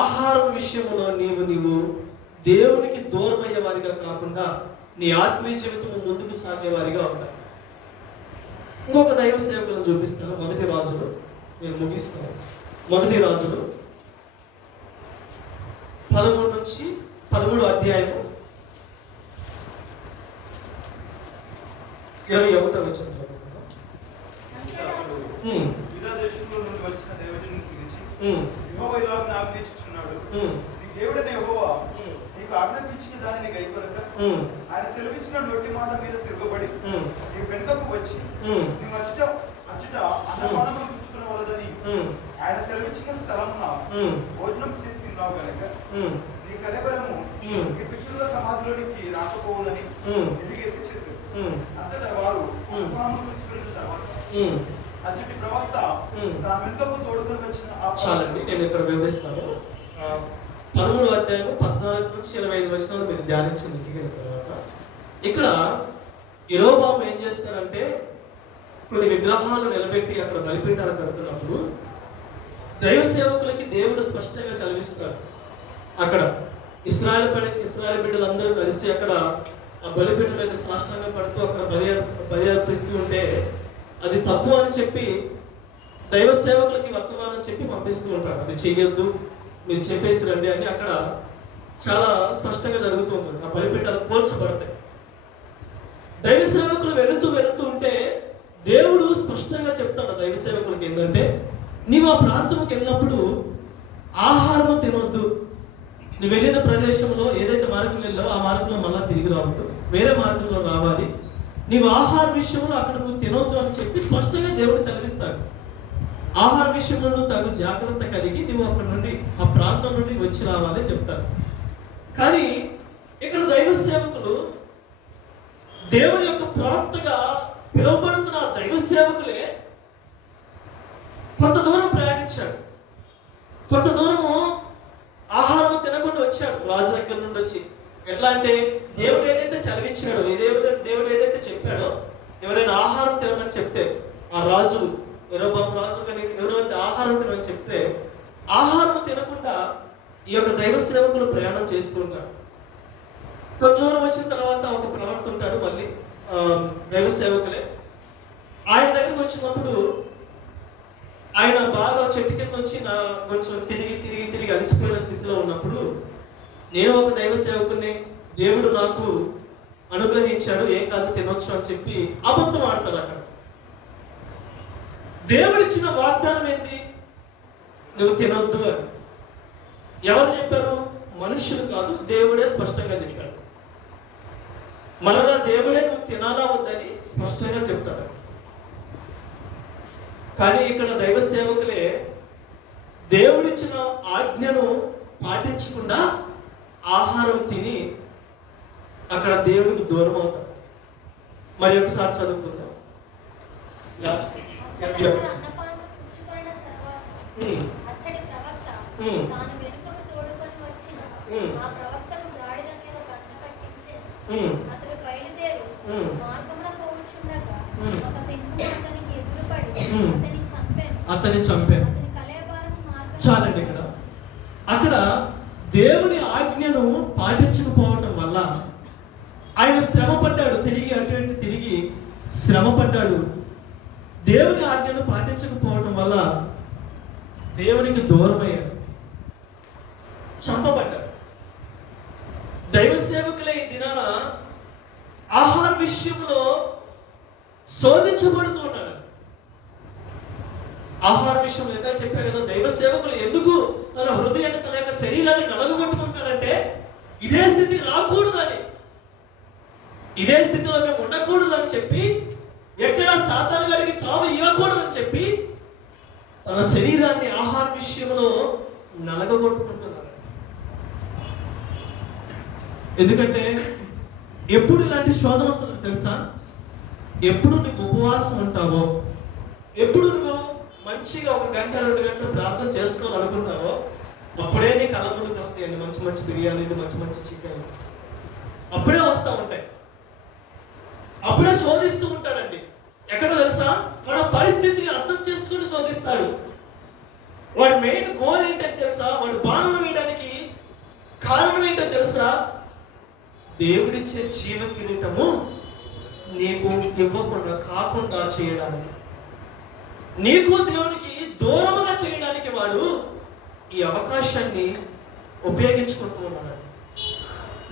ఆహారం విషయంలో నీవు దేవునికి దూరం అయ్యేవారిగా కాకుండా నీ ఆత్మీయ జీవితం ముందుకు సాగేవారిగా ఉండాలి. ఇంకొక దైవ సేవకులను చూపిస్తాను. 1 రాజులు, నేను ముగిస్తాను. 1 రాజులు 13 నుంచి 13 అధ్యాయము 21వ వచనం చదువుకుందాం. అంతటా యూదా దేశంలో నుండి వచ్చిన దైవజనుని పిలిచి, ఉమ్, యెహోవా ఇలాగ ఆజ్ఞాపించుచున్నాడు, ఉమ్, నీ దేవుడైన యెహోవా నీకు ఆజ్ఞాపించిన దానిని గైకొనక ఉమ్, ఆయన సెలవిచ్చిన నోటి మాట మీద తిరగబడి ఉమ్, నీ వెనుకకు వచ్చి ఉమ్, నీవు అచ్చట అన్నపానములు పుచ్చుకునవలదని ఉమ్, ఆయన సెలవిచ్చిన స్థలమున ఉమ్, భోజనం చేసి ఉన్నావు గనక ఉమ్, నీ కలెబరము ఉమ్, నీ పితరుల సమాధిలోనికి రాకపోవునని ఉమ్, ఎలుగెత్తి చెప్పారు. ఉమ్, అంతటా వారు అన్నపానములు పుచ్చుకున్న తర్వాత ఉమ్. అచ్చటి ప్రవక్త ఉమ్. తన వెనుకకు తోడుకొని వచ్చిన ఆ చాలండి, నేను ఇక్కడ వివరిస్తాను. 13వ అధ్యాయం 14 నుంచి 25 వచనాలు మీరు ధ్యానించండి ఇంటికి వెళ్ళిన తర్వాత. ఇక్కడ యెరోబాము ఏం చేస్తారంటే కొన్ని విగ్రహాలు నిలబెట్టి అక్కడ బలిపీఠాలు కడుతున్నప్పుడు దైవ సేవకులకి దేవుడు స్పష్టంగా సెలవిస్తారు. అక్కడ ఇశ్రాయేల్ బిడ్డలందరూ కలిసి అక్కడ ఆ బలిపీఠం మీద సాష్టాంగం పడుతూ అక్కడ బలి అర్పిస్తూ ఉంటే అది తప్పు అని చెప్పి దైవ సేవకులకి వర్తమానం చెప్పి పంపిస్తూ ఉంటారు. అది చెయ్యొద్దు, మీరు చెప్పేసి రండి అని అక్కడ చాలా స్పష్టంగా జరుగుతూ ఉంటుంది. ఆ బలిపీఠాలు పోల్చబడతాయి. దైవ సేవకులు వెళుతూ ఉంటే దేవుడు స్పష్టంగా చెప్తాడు దైవ సేవకులకి ఏంటంటే, నీవు ఆ ప్రాంతంకి వెళ్ళినప్పుడు ఆహారము తినొద్దు. నువ్వు వెళ్ళిన ప్రదేశంలో ఏదైతే మార్గం వెళ్ళావో ఆ మార్గంలో మళ్ళా తిరిగి రావద్దు, వేరే మార్గంలో రావాలి. నీవు ఆహార విషయంలో అక్కడ నువ్వు తినొద్దు అని చెప్పి స్పష్టంగా దేవుడు సెలవిస్తాడు. ఆహార విషయంలో నువ్వు తగు జాగ్రత్త కలిగి నువ్వు అక్కడ నుండి ఆ ప్రాంతం నుండి వచ్చి రావాలి అని చెప్తారు. కానీ ఇక్కడ దైవ సేవకులు దేవుని యొక్క ప్రవక్తగా పిలువబడుతున్న దైవ సేవకులే కొంత దూరం ప్రయాణించాడు. కొంత దూరము ఆహారం తినకుండా వచ్చాడు రాజు దగ్గర నుండి వచ్చి. ఎట్లా అంటే దేవుడు ఏదైతే సెలవిచ్చాడో, దేవుడు ఏదైతే చెప్పాడో, ఎవరైనా ఆహారం తినమని చెప్తే ఆ రాజు యెరోబాము రాజు కానీ ఎవరైతే ఆహారం తినమని చెప్తే ఆహారం తినకుండా ఈ యొక్క దైవ సేవకులు ప్రయాణం చేస్తూ ఉంటారు. కొంత దూరం వచ్చిన తర్వాత ఒక ప్రవక్త ఉంటాడు, మళ్ళీ దైవ సేవకులే. ఆయన దగ్గరికి వచ్చినప్పుడు ఆయన బాగా చెట్టు కింద వచ్చి కొంచెం తిరిగి అలసిపోయిన స్థితిలో ఉన్నప్పుడు, నేను ఒక దైవ సేవకుని, దేవుడు నాకు అనుగ్రహించాడు, ఏం కాదు తినొచ్చు అని చెప్పి అబద్ధం ఆడతాడు. అక్కడ దేవుడిచ్చిన వాగ్దానం ఏంటి? నువ్వు తినొద్దు అని. ఎవరు చెప్పారు? మనుష్యులు కాదు, దేవుడే స్పష్టంగా చెప్పాడు. మరలా దేవుడే నువ్వు తినాలా వద్దని స్పష్టంగా చెప్తాడు. కానీ ఇక్కడ దైవ సేవకులే దేవుడిచ్చిన ఆజ్ఞను పాటించకుండా ఆహారం తిని అక్కడ దేవుడికి దూరం అవుతారు. మరి ఒకసారి చదువుకుందాం. అన్నపానము పుచ్చుకొనిన తరువాత అచ్చటి ప్రవక్త తాను వెనుకకు తోడుకొని వచ్చిన ఆ ప్రవక్తకు గాడిద మీద కట్ట కట్టించెను. అతడు బయలుదేరి మార్గమున పోవచ్చుండగా ఒక సింహము అతనికి ఎదురుపడి అతని చంపెను. అతని కళేబరము మార్గమున. చాలండి, అక్కడ దేవుని ఆజ్ఞను పాటించకపోవటం వల్ల ఆయన శ్రమ పడ్డాడు. తిరిగి అటు ఇటు తిరిగి శ్రమ పడ్డాడు. దేవుని ఆజ్ఞను పాటించకపోవటం వల్ల దేవునికి దూరమయ్యాడు, చంపబడ్డాడు. దైవ సేవకులే ఈ దినాన ఆహార విషయంలో శోధించబడుతూ ఉన్నాడు. ఆహార విషయంలో ఎంత చెప్పారు కదా, దైవ సేవకులు ఎందుకు తన హృదయాన్ని, తన యొక్క శరీరాన్ని నలగొట్టుకుంటారంటే ఇదే స్థితి రాకూడదని, ఇదే స్థితిలో మేము ఉండకూడదని చెప్పి, ఎక్కడ సాతాను గారికి తాము ఇవ్వకూడదని చెప్పి తన శరీరాన్ని ఆహార విషయంలో నలగొట్టుకుంటున్నారు. ఎందుకంటే ఎప్పుడు ఇలాంటి శోధన వస్తుందో తెలుసా? ఎప్పుడు నువ్వు ఉపవాసం ఉంటావో, ఎప్పుడు నువ్వు మంచిగా 1 గంట 2 గంటలు ప్రార్థన చేసుకోవాలనుకుంటావో అప్పుడే నీ కళ్ళ ముందుకు వస్తాయండి మంచి మంచి బిర్యానీలు, మంచి మంచి చికెన్ అప్పుడే వస్తూ ఉంటాయి. అప్పుడే శోధిస్తూ ఉంటాడండి. ఎక్కడో తెలుసా? మన పరిస్థితిని అర్థం చేసుకుని శోధిస్తాడు. వాడి మెయిన్ గోల్ ఏంటంటే తెలుసా? వాడు బాణం వేయడానికి కారణం ఏంటో తెలుసా? దేవుడిచ్చే జీవ కిరీటము నీకు ఇవ్వకుండా కాకుండా చేయడానికి, నీకు దేవునికి దూరముగా చేయడానికి వాడు ఈ అవకాశాన్ని ఉపయోగించుకుంటూ ఉన్నాడు.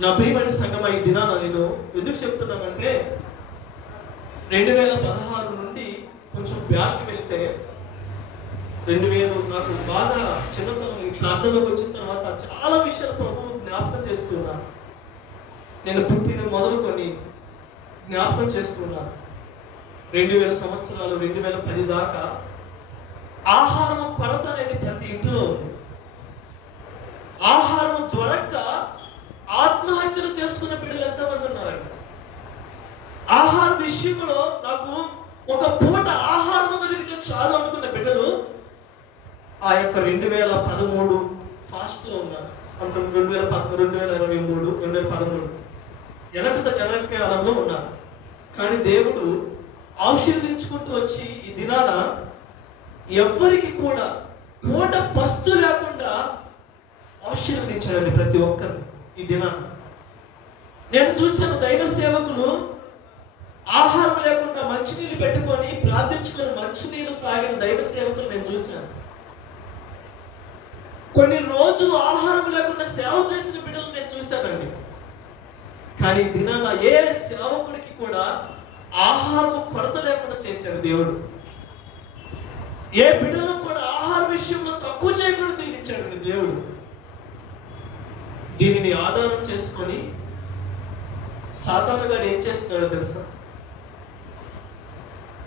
నా ప్రియమైన సంగమా, ఈ దినాన నేను ఎందుకు చెప్తున్నానంటే, 2016 నుండి కొంచెం బ్యాక్ వెళ్తే 2000 నాకు బాగా చిన్నతనం ఈ ప్రార్థనలోకి వచ్చిన తర్వాత చాలా విషయాలు ప్రభు జ్ఞాపకం చేస్తున్నాను. నేను పుట్టిన మొదలుకొని జ్ఞాపకం చేస్తున్నాను. 2000 సంవత్సరాలు 2010 దాకా ఆహారం కొరత అనేది ప్రతి ఇంటిలో ఉంది. ఆహారం దొరక్క ఆత్మహత్యలు చేసుకున్న బిడ్డలు ఎంతమంది ఉన్నారండి? ఆహార విషయంలో నాకు ఒక పూట ఆహారం దొరికితే చాలు అనుకున్న బిడ్డలు ఆ యొక్క 2013 ఫాస్ట్లో ఉన్నారు. అంత 2023 2013 వెనక కాలంలో ఉన్నారు. కానీ దేవుడు ఆశీర్వదించుకుంటూ వచ్చి ఈ దినాన ఎవ్వరికి కూడా పూట పస్తు లేకుండా ఆశీర్వదించాడండి ప్రతి ఒక్కరిని. ఈ దినాన నేను చూశాను దైవ సేవకులు ఆహారం లేకుండా మంచినీళ్ళు పెట్టుకొని ప్రార్థించుకొని మంచినీళ్ళు తాగిన దైవ సేవకులు నేను చూశాను. కొన్ని రోజులు ఆహారం లేకుండా సేవ చేసిన బిడ్డలు నేను చూశానండి. కానీ ఈ దినాన ఏ సేవకుడికి కూడా ఆహారం కొరత లేకుండా చేశాడు దేవుడు. ఏ బిడ్డలు కూడా ఆహార విషయంలో తక్కువ చేయకుండా దీవించాడండి దేవుడు. దీనిని ఆధారం చేసుకొని సాతాను గారు ఏం చేస్తున్నాడో తెలుసా?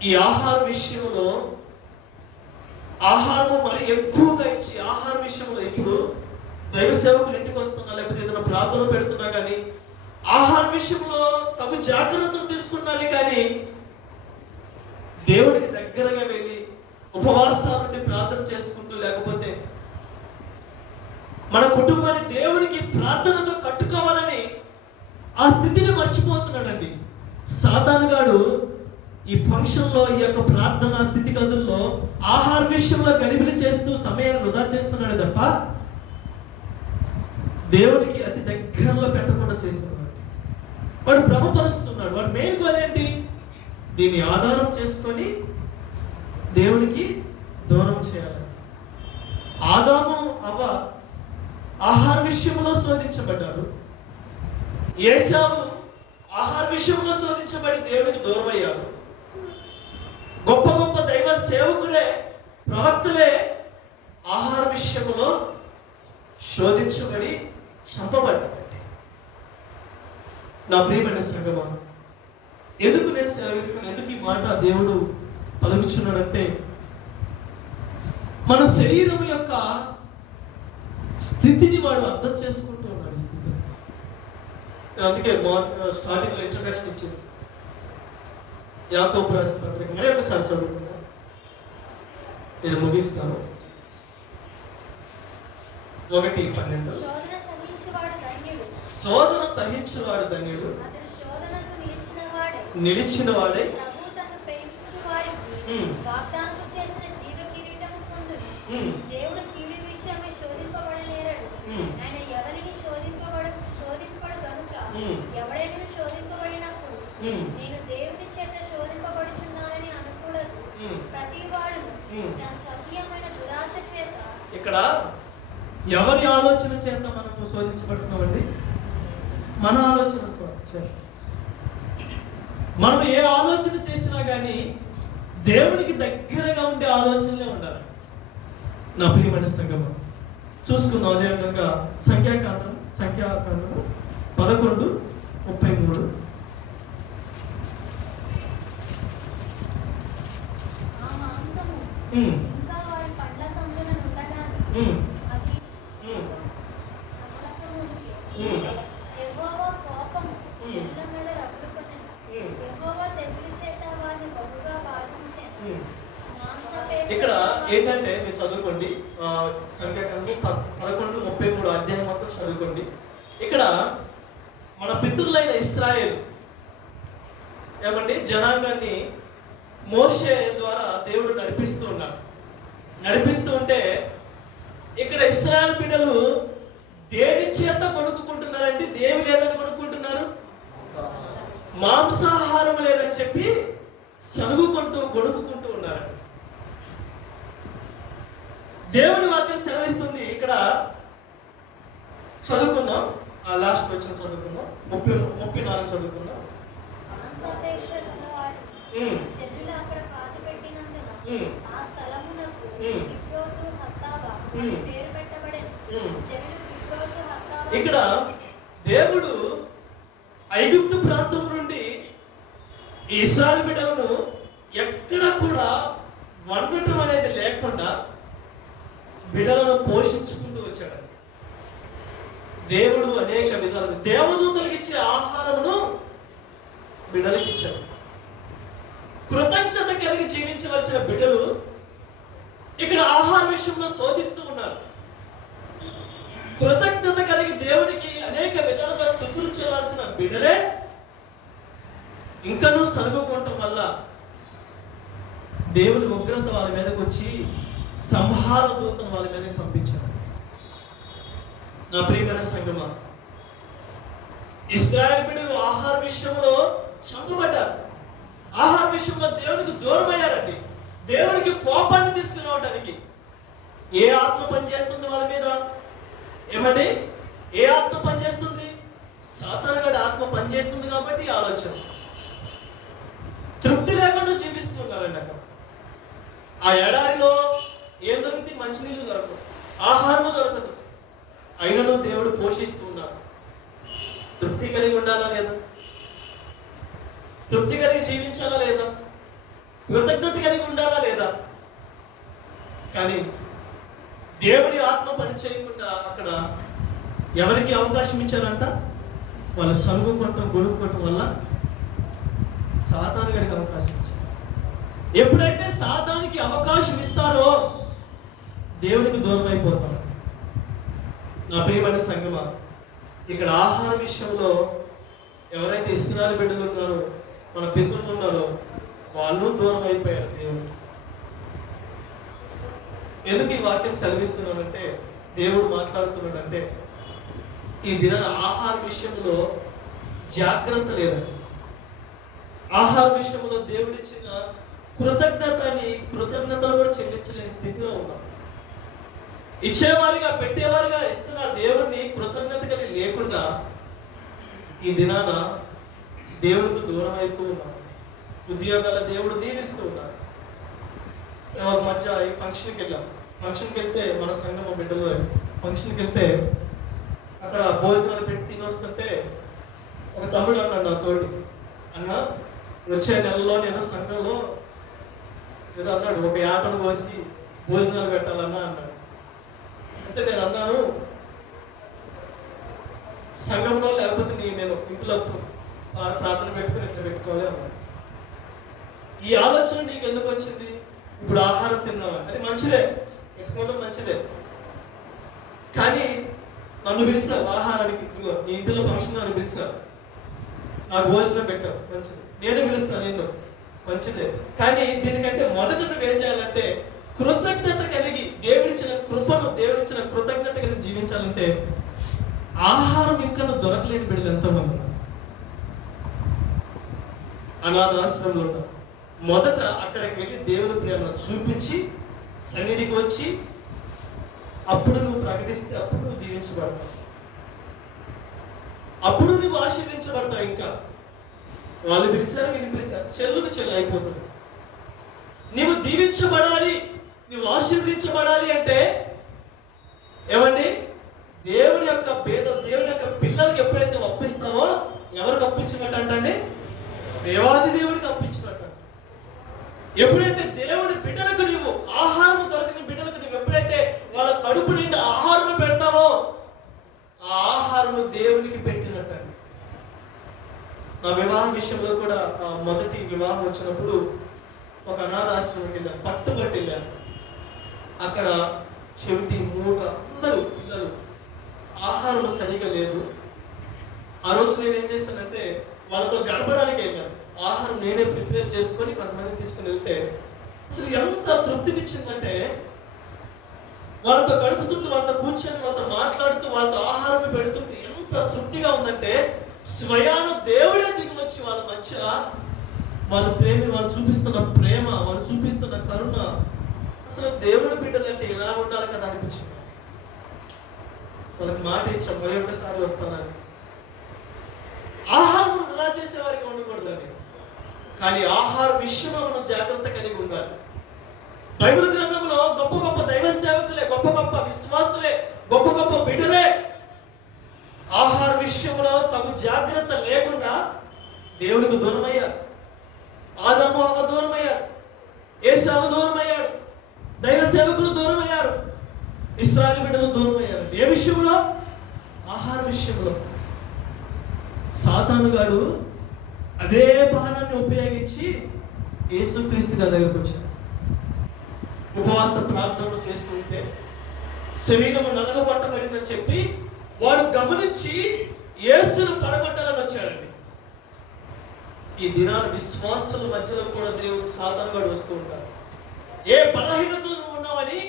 ఈ ఆహార విషయంలో ఆహారము మరి ఎక్కువగా ఇచ్చి ఆహార విషయంలో ఇప్పుడు దైవ సేవకులు ఇంటికి వస్తున్నా లేకపోతే ఏదైనా ప్రార్థన పెడుతున్నా కానీ ఆహార విషయంలో తగు జాగ్రత్తలు తీసుకున్నారే కానీ దేవుడికి దగ్గరగా వెళ్ళి ఉపవాసాల నుండి ప్రార్థన చేసుకుంటూ లేకపోతే మన కుటుంబాన్ని దేవుడికి ప్రార్థనతో కట్టుకోవాలని ఆ స్థితిని మర్చిపోతున్నాడండి సాతాను గాడు. ఈ ఫంక్షన్లో ఈ యొక్క ప్రార్థన స్థితిగతుల్లో ఆహార విషయంలో గలిబిలి చేస్తూ సమయాన్ని వృధా చేస్తున్నాడు తప్ప దేవుడికి అతి దగ్గరలో పెట్టకుండా చేస్తున్నాడు. వాడు భ్రమపరుస్తున్నాడు. వాడు మెయిన్ గోల్ ఏంటి? దీన్ని ఆధారం చేసుకొని దేవునికి దూరం చేయాలి. ఆదాము అవ్వ ఆహార విషయంలో శోధించబడ్డారు. ఏశావు ఆహార విషయంలో శోధించబడి దేవునికి దూరం అయ్యారు. గొప్ప గొప్ప దైవ సేవకులే ప్రవక్తలే ఆహార విషయంలో శోధించబడి చంపబడ్డారండి. నా ప్రియమైన సంగమా, ఎందుకు నేను సేవిస్తున్నాను? ఎందుకు ఈ మాట దేవుడు పలుకుచున్నాడంటే మన శరీరం యొక్క స్థితిని వాడు అర్థం చేసుకుంటూ ఉన్నాడు. ఈ స్థితిని అందుకే స్టార్టింగ్లో ఇంట్రడక్షన్ ఇచ్చింది. యాకోబు రాసిన పత్రిక మరి ఒకసారి చదువుకున్నా, నేను ముగిస్తాను. 1:12 శోధన సహించువాడు ధన్యుడు, నిలిచిన వాడే దేవుడు కీడు విషయమై శోధింపబడనేరడు. ఆయన ఎవరిని శోధింపడు కనుక ఎవడైనా శోధింపబడినప్పుడు నేను దేవుని చేత శోధింపబడుచున్నానని అనకూడదు. ప్రతి వాడును తన స్వకీయమైన దురాశ చేత. ఇక్కడ ఎవరి ఆలోచన చేత మనము శోధించబడుతున్నామండి? మన ఆలోచన చేత. మనం ఏ ఆలోచన చేసినా కానీ దేవునికి దగ్గరగా ఉండే ఆలోచనలే ఉండాలి. నా ప్రియమైన సంగమం చూసుకుందాం. అదేవిధంగా సంఖ్యాకాండము 11:33 ఇంకా వారి పండ్ల సందున ఉండగానే అది యెహోవా కోపము చెట్ల మీద రగులుకొనెను. యెహోవా తెగులు చేత వారిని బహుగా బాధించెను. ఇక్కడ ఏంటంటే మీరు చదువుకోండి, సంఖ్యాకాండము 11:33 అధ్యాయం మొత్తం చదువుకోండి. ఇక్కడ మన పితరులైన ఇశ్రాయేలు ఏమండి జనాంగాన్ని మోషే ద్వారా దేవుడు నడిపిస్తూ ఉన్నాడు. నడిపిస్తూ ఉంటే ఇక్కడ ఇశ్రాయేలు బిడ్డలు దేని చేత కొనుక్కుంటున్నారంటే దేవి లేదని కొనుక్కుంటున్నారు, మాంసాహారం లేదని చెప్పి సనుగుకుంటూ గొడుపుకుంటూ ఉన్నారు. దేవుని వాక్యం సెలవిస్తుంది. ఇక్కడ చదువుకుందాం, ఆ లాస్ట్ వచ్చిన చదువుకుందాం, 34 చదువుకుందాం. చెల్లులు అక్కడ పాతి పెట్టినందున ఆ స్థలమునకు ఉమ్. కిబ్రోతు హత్తావా అని ఉమ్. పేరు పెట్టబడెను. ఉమ్. చెల్లులు కిబ్రోతు హత్తావా ఇక్కడ దేవుడు ఐగుప్తు ప్రాంతం నుండి ఇశ్రాయేలు బిడ్డలను ఎక్కడ కూడా వండటం అనేది లేకుండా బిడ్డలను పోషించుకుంటూ వచ్చాడు. దేవుడు అనేక విధాలుగా దేవదూతలకు ఇచ్చే ఆహారమును బిడ్డలకు ఇచ్చాడు. కృతజ్ఞత కలిగి జీవించవలసిన బిడ్డలు ఇక్కడ ఆహార విషయంలో శోధిస్తూ ఉన్నారు. కృతజ్ఞత కలిగి దేవునికి అనేక విధాలుగా స్తుతులు చేయవలసిన బిడ్డలే ఇంకనూ సరుగుకోవటం వల్ల దేవుని ఉగ్రత వాళ్ళ మీదకి వచ్చి సంహార దూతను వాళ్ళ మీదకి పంపించాడు. నా ప్రియమైన సంగమా, ఇశ్రాయేలు బిడ్డలు ఆహార విషయంలో చంపబడ్డారు. ఆహార విషయంలో దేవునికి దూరం అయ్యారండి. దేవునికి కోపాన్ని తీసుకురావడానికి ఏ ఆత్మ పనిచేస్తుంది వాళ్ళ మీద? ఏమండి, ఏ ఆత్మ పనిచేస్తుంది? సాతానుగాడి ఆత్మ పనిచేస్తుంది. కాబట్టి ఈ ఆలోచన తృప్తి లేకుండా జీవిస్తున్నారండి. అక్కడ ఆ ఎడారిలో ఏం దొరుకుతుంది? మంచినీళ్ళు దొరకదు, ఆహారము దొరకదు. అయినను దేవుడు పోషిస్తూ ఉన్నాడు. తృప్తి కలిగి ఉండాలా లేదా? తృప్తి కలిగి జీవించాలా లేదా? కృతజ్ఞత కలిగి ఉండాలా లేదా? కానీ దేవుని ఆత్మ పని చేయకుండా అక్కడ ఎవరికి అవకాశం ఇచ్చారంట? వాళ్ళు సనుగుకోవటం, గొడుక్కోవటం వల్ల సాతాను గడికి అవకాశం ఇచ్చారు. ఎప్పుడైతే సాతానికి అవకాశం ఇస్తారో దేవునికి దూరం అయిపోతారు. నా ప్రియమైన సంగమా, ఇక్కడ ఆహార విషయంలో ఎవరైతే ఇశ్రాయేలు బిడ్డలు ఉన్నారో, మన పితరులు ఉన్నారో, వాళ్ళు దూరం అయిపోయారు దేవునికి. ఎందుకు ఈ వాక్యం సెలవిస్తున్నానంటే, దేవుడు మాట్లాడుతున్నాడంటే ఈ దిన ఆహార విషయంలో జాగ్రత్త లేదండి. ఆహార విషయంలో దేవుడిచ్చిన కృతజ్ఞతలు కూడా చెల్లించలేని స్థితిలో ఉన్నాం. ఇచ్చేవారిగా, పెట్టేవారిగా ఇస్తున్న దేవుణ్ణి కృతజ్ఞత కలిగి లేకుండా ఈ దినాన దేవుడికి దూరం అవుతూ ఉన్నాం. ఉద్యోగాల దేవుడు దీవిస్తూ ఉన్నారు. ఒక మధ్య ఈ ఫంక్షన్కి వెళ్ళాం. ఫంక్షన్కి వెళ్తే మన సంఘం బిడ్డలు ఫంక్షన్కి వెళ్తే అక్కడ భోజనాలు పెట్టి తినొస్తుంటే ఒక తమ్ముడు అన్నాడు నాతోటి, అన్న వచ్చే నెలలో నేను సంఘంలో ఏదో అన్నాడు, ఒక యాటను కోసి భోజనాలు పెట్టాలన్నా అన్నాడు. అంటే నేను అన్నాను, సంఘంలో లేకపోతే నేను ఇంట్లో ప్రార్థన పెట్టుకుని ఇట్లా పెట్టుకోవాలి అన్నాడు. ఈ ఆలోచన నీకు ఎందుకు వచ్చింది? ఇప్పుడు ఆహారం తిన్నావా? అది మంచిదే, పెట్టుకోవడం మంచిదే. కానీ నన్ను పిలిచావు ఆహారానికి, ఇదిగో నీ ఇంట్లో ఫంక్షన్ అని పిలిచావు, నాకు భోజనం పెట్టావు, మంచిది. నేను పిలుస్తాను నిన్ను, మంచిదే. కానీ దీనికంటే మొదట నువ్వేం చేయాలంటే కృతజ్ఞత కలిగి దేవుడిచ్చిన కృపను, దేవుడిచ్చిన కృతజ్ఞత కలిగి జీవించాలంటే ఆహారం ఇంకా దొరకలేని బిడ్డలు ఎంతోమంది ఉన్నారు. అనాథాశ్రమంలో ఉన్నారు. మొదట అక్కడికి వెళ్ళి దేవుని ప్రేమను చూపించి సన్నిధికి వచ్చి అప్పుడు నువ్వు ప్రకటిస్తే అప్పుడు నువ్వు దీవించబడతావు, అప్పుడు నువ్వు ఆశీర్వించబడతావు. ఇంకా వాళ్ళు పిలిచారు, వీళ్ళు పిలిచారు, చెల్లుకు చెల్లు అయిపోతుంది. నువ్వు దీవించబడాలి, నువ్వు ఆశీర్వదించబడాలి అంటే ఏమండి, దేవుని యొక్క పేదలు, దేవుని యొక్క పిల్లలకి ఎప్పుడైతే అప్పిస్తావో, ఎవరికి అప్పించినట్టు అంటండి? దేవాది దేవుడికి అప్పించినట్టు. ఎప్పుడైతే దేవుడి బిడ్డలకు నువ్వు ఆహారం దొరకని బిడ్డలకు నువ్వు ఎప్పుడైతే వాళ్ళ కడుపు నిండా ఆహారం పెడతావో, ఆ ఆహారము దేవునికి పెట్టినట్టు. నా వివాహ విషయంలో కూడా మొదటి వివాహం వచ్చినప్పుడు ఒక అనాథాశ్రమంకి వెళ్ళాను, పట్టుబట్టి వెళ్ళాను. అక్కడ చెవిటి, మూగ అందరూ పిల్లలు, ఆహారం సరిగా లేదు. ఆ రోజు నేను ఏం చేశానంటే వాళ్ళతో గడపడానికి వెళ్ళాను. ఆహారం నేనే ప్రిపేర్ చేసుకొని కొంతమంది తీసుకుని వెళ్తే అసలు ఎంత తృప్తినిచ్చిందంటే, వాళ్ళతో గడుపుతుంటూ, వాళ్ళతో కూర్చొని, వాళ్ళతో మాట్లాడుతూ, వాళ్ళతో ఆహారం పెడుతుంటే ఎంత తృప్తిగా ఉందంటే, స్వయాన దేవుడే దిగి వచ్చి వాళ్ళ మధ్య వాళ్ళ వాళ్ళు చూపిస్తున్న ప్రేమ, వాళ్ళు చూపిస్తున్న కరుణ, అసలు దేవుడి బిడ్డలు అంటే ఇలా ఉండాలి కదా అనిపించింది. వాళ్ళకి మాట ఇచ్చాం, మరి ఒక్కసారి వస్తానని. ఆహారం వృధా చేసే వారికి ఉండకూడదండి. కానీ ఆహార విషయంలో మనం జాగ్రత్త కలిగి ఉండాలి. బైబిల్ గ్రంథంలో గొప్ప గొప్ప దైవ సేవకులే, గొప్ప గొప్ప విశ్వాసులే, గొప్ప గొప్ప బిడ్డలే ఆహార విషయంలో తగు జాగ్రత్త లేకుండా దేవునికి దూరమయ్యారు. ఆదాము అవ్వ దూరమయ్యారు, ఏశావు దూరమయ్యాడు, దైవ సేవకులు దూరమయ్యారు, ఇశ్రాయేలు బిడ్డలు దూరమయ్యారు. ఏ విషయంలో? ఆహార విషయంలో. సాతానుగాడు అదే బాణాన్ని ఉపయోగించి యేసుక్రీస్తు గారి దగ్గరకు వచ్చాడు. ఉపవాస ప్రార్థనలు చేసుకుంటే శరీరము నలగగొట్టబడిందని చెప్పి వాడు గమనించి యేసును పడగొట్టాలని వచ్చాడండి. ఈ దినాన విశ్వాసుల మధ్యలో కూడా దేవుడు సాతానుగాడు వస్తూ ఉంటాడు. ఏ బలహీనతో నువ్వు ఉన్నావని,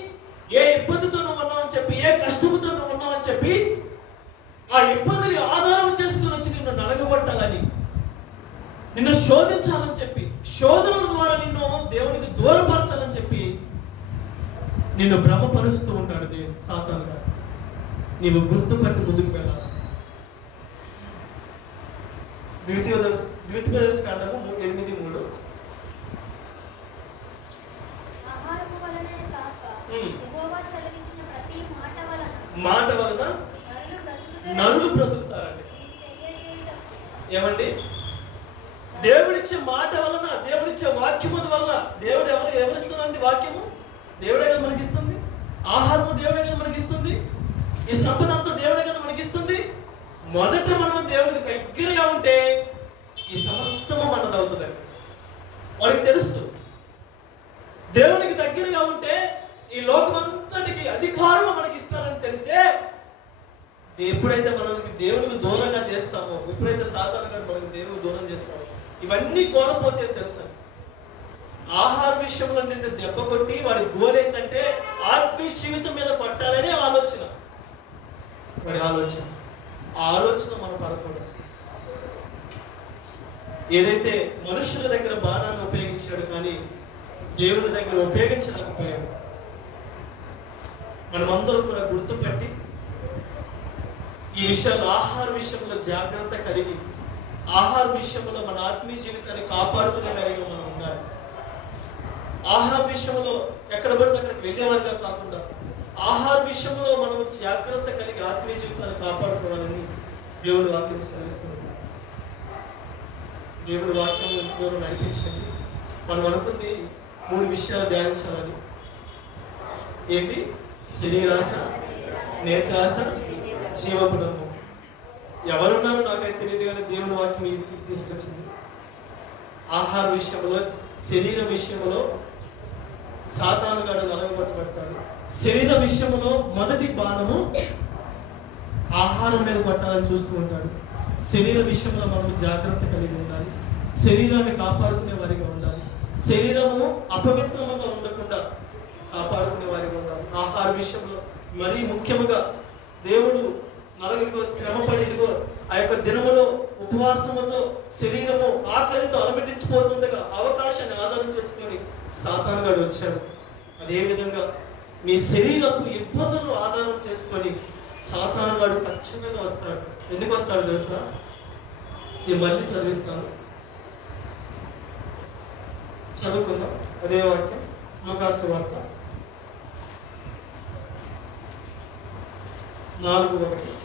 ఏ ఇబ్బందితో నువ్వు ఉన్నావని చెప్పి, ఏ కష్టంతో నువ్వు ఉన్నావని చెప్పి ఆ ఇబ్బందిని ఆధారం చేసుకుని వచ్చి నిన్ను నలగగొట్టాలని, నిన్ను శోధించాలని చెప్పి, శోధనల ద్వారా నిన్ను దేవునికి దూరపరచాలని చెప్పి నిన్ను భ్రమపరుస్తూ ఉంటాడు దేవుడు సాతానుగాడు. నీవు గుర్తుపట్టి ముందుకు వెళ్ళాలి. ద్వితీయోపదేశ కాండము 8:3. ఆహారము వలనే కాక యెహోవా సెలవిచ్చిన ప్రతి మాట వలన నరులు బ్రతుకుతారండి. ఏమండి? దేవుడిచ్చే మాట వలన, దేవుడిచ్చే వాక్యము వలన, దేవుడు ఎవరిస్తున్నారండి? వాక్యము దేవుడే కదా మనకిస్తుంది. ఆహారము దేవుడే కదా మనకిస్తుంది. ఈ సంపద అంతా దేవుడే కదా మనకిస్తుంది. మొదట మనం దేవుడికి దగ్గరగా ఉంటే ఈ సమస్తము మనదవుతుందండి. వాడికి తెలుసు. దేవునికి దగ్గరగా ఉంటే ఈ లోకమంతటికి అధికారము మనకి ఇస్తానని తెలిసే ఎప్పుడైతే మనకి దేవునికి దూరంగా చేస్తామో, ఎప్పుడైతే సాధారణంగా మనకి దేవునికి దూరం చేస్తామో, ఇవన్నీ కోల్పోతే తెలుసా? ఆహార విషయంలో నిన్ను దెబ్బ కొట్టి వాడి గోల్ ఏంటంటే ఆత్మీయ జీవితం మీద కొట్టాలనే ఆలోచన. వాడి ఆలోచన, ఆ ఆలోచన మనం పడకూడదు. ఏదైతే మనుషుల దగ్గర బాణాన్ని ఉపయోగించాడు కానీ దేవుని దగ్గర ఉపయోగించలేకపోయాడు. మనమందరం కూడా గుర్తుపెట్టి ఈ విషయాలు, ఆహార విషయంలో జాగ్రత్త కలిగి, ఆహార విషయంలో మన ఆత్మీయ జీవితాన్ని కాపాడుకునే వారిగా మనం ఉండాలి. ఆహార విషయంలో ఎక్కడ పడితే అక్కడికి వెళ్ళేవారిగా కాకుండా ఆహార విషయంలో మనం జాగ్రత్త కలిగి ఆత్మీయ జీవితాన్ని కాపాడుకోవాలని దేవుని వాక్యం సెలవిస్తుంది. దేవుడి వాక్యం నడిపించండి. మనం అనుకుంది 3 విషయాలు ధ్యానించాలని. ఏంటి? శరీరాశ, నేత్రాశ, జీవపురము. ఎవరున్నారో నాకైతే తెలియదు కానీ దేవుని వాక్యం ఇది తీసుకొచ్చింది. ఆహార విషయంలో, శరీర విషయంలో సాతానుగాడు నలగబట్టబడతాడు. శరీర విషయంలో మొదటి బాణము ఆహారం మీద కొట్టాలని చూస్తూ ఉంటాడు. శరీర విషయంలో మనం జాగ్రత్త కలిగి ఉండాలి. శరీరాన్ని కాపాడుకునే వారిగా ఉండాలి. శరీరము అపవిత్రముగా ఉండకుండా కాపాడుకునే వారిగా ఉండాలి. ఆహార విషయంలో మరీ ముఖ్యముగా దేవుడు ఇదిగో శ్రమపడి, ఇదిగో ఆ యొక్క దినములో ఉపవాసముతో శరీరము ఆకలితో అలమటించిపోతుండగా అవకాశాన్ని ఆధారం చేసుకొని సాతానుగాడు వచ్చాడు. అదేవిధంగా మీ శరీరపు ఇబ్బందులను ఆధారం చేసుకొని సాతానుగాడు ఖచ్చితంగా వస్తాడు. ఎందుకు వస్తాడు తెలుసా? నేను మళ్ళీ చదివిస్తాను, చదువుకుందాం. అదే వాక్యం, లూకాసు వార్త 4:1.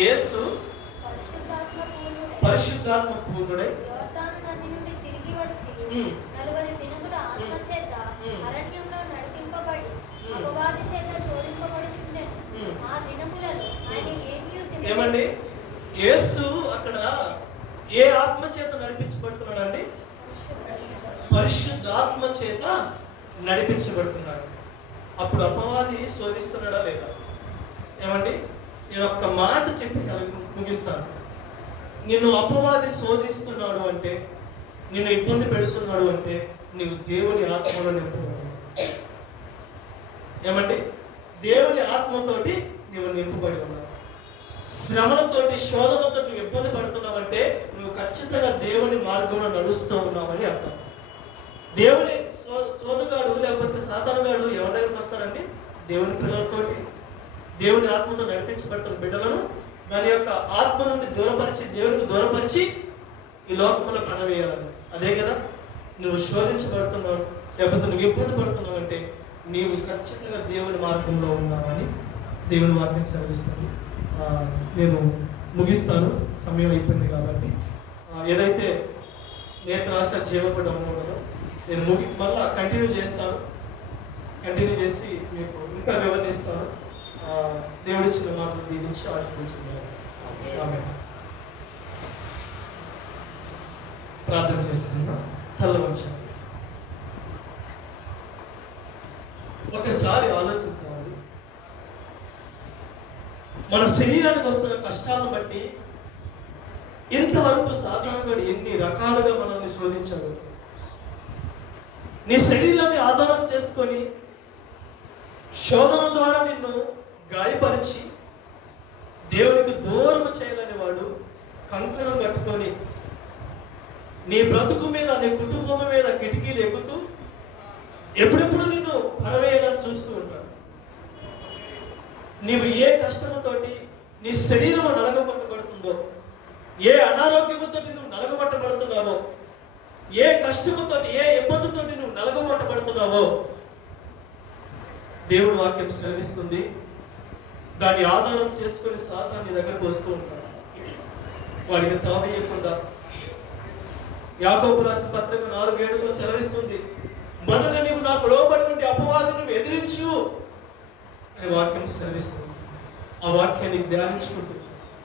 యేసు పరిశుద్ధాత్మ పూర్ణుడై యోర్దాను నది నుండి తిరిగి వచ్చి 40 దినముల ఆత్మచేత అరణ్యంలో నడిపింపబడి అపవాది చేత శోధింపబడుచుండెను. ఆ దినములలో ఆయన ఏమండి? యేసు అక్కడ ఏ ఆత్మ చేత నడిపించబడుతున్నాడు అండి? పరిశుద్ధాత్మ చేత నడిపించబడుతున్నాడు. అప్పుడు అపవాది శోధిస్తున్నాడా లేదా? ఏమండి? నేను ఒక్క మాట చెప్పి ముగిస్తాను. నిన్ను అపవాది శోధిస్తున్నాడు అంటే, నిన్ను ఇబ్బంది పెడుతున్నాడు అంటే నీవు దేవుని ఆత్మలో నింపబడు. ఏమండి? దేవుని ఆత్మతోటి నీవు నింపబడి ఉన్నావు. శ్రమలతోటి, శోధనతో నువ్వు ఇబ్బంది పడుతున్నావంటే నువ్వు ఖచ్చితంగా దేవుని మార్గంలో నడుస్తూ ఉన్నావని అర్థం. దేవుని శోధగాడు లేకపోతే సాతానుగాడు ఎవరి దగ్గరికి వస్తారండి? దేవుని పిల్లలతోటి, దేవుని ఆత్మతో నడిపించబడుతున్న బిడ్డలను దాని యొక్క ఆత్మ నుండి దూరపరిచి, దేవునికి దూరపరిచి ఈ లోకంలో పడవేయాలని. అదే కదా, నువ్వు శోధించబడుతున్నావు లేకపోతే నువ్వు ఇబ్బంది పడుతున్నావు అంటే నీవు ఖచ్చితంగా దేవుని మార్గంలో ఉన్నావని దేవుని వాక్యం సెలవిస్తుంది. నేను ముగిస్తాను, సమయం అయిపోయింది కాబట్టి. ఏదైతే నేత్రాశ జీవపడము ఉన్నదో నేను మళ్ళా కంటిన్యూ చేస్తాను. కంటిన్యూ చేసి మీకు ఇంకా వివరిస్తాను. దేవుడిచ్చిన మాటలు దీవించి ఆశీర్వదించింది. ఆమేన్. ప్రార్థన చేస్తున్నా. తల్ల వంచండి. ఒకసారి ఆలోచించాలి. మన శరీరానికి వస్తున్న కష్టాలను బట్టి ఇంతవరకు సాధారణంగా ఎన్ని రకాలుగా మనల్ని శోధించాడు. నీ శరీరాన్ని ఆధారం చేసుకొని శోధన ద్వారా నిన్ను గాయపరిచి దేవునికి దూరం చేయాలని వాడు కంకణం కట్టుకొని నీ బ్రతుకు మీద, నీ కుటుంబం మీద కిటికీలు ఎక్కుతూ ఎప్పుడెప్పుడు నిన్ను పరవేయాలని చూస్తూ ఉంటాడు. నీవు ఏ కష్టముతోటి నీ శరీరము నలగొట్టబడుతుందో, ఏ అనారోగ్యముతో నువ్వు నలగొట్టబడుతున్నావో, ఏ కష్టముతో, ఏ ఇబ్బందితో నువ్వు నలగొట్టబడుతున్నావో దేవుడు వాక్యం సెలవిస్తుంది. దాన్ని ఆధారం చేసుకొని సాతాను నీ దగ్గరకు వస్తూ ఉంటాడు. వాడికి తావేయకుండా యాకోబు రాసిన పత్రిక 4:7 సెలవిస్తుంది, మొదట నీవు నాకు లోబడి ఉండి అపవాదిని నువ్వు ఎదిరించు అనే వాక్యం సెలవిస్తుంది. ఆ వాక్యాన్ని ధ్యానించుకుంటూ,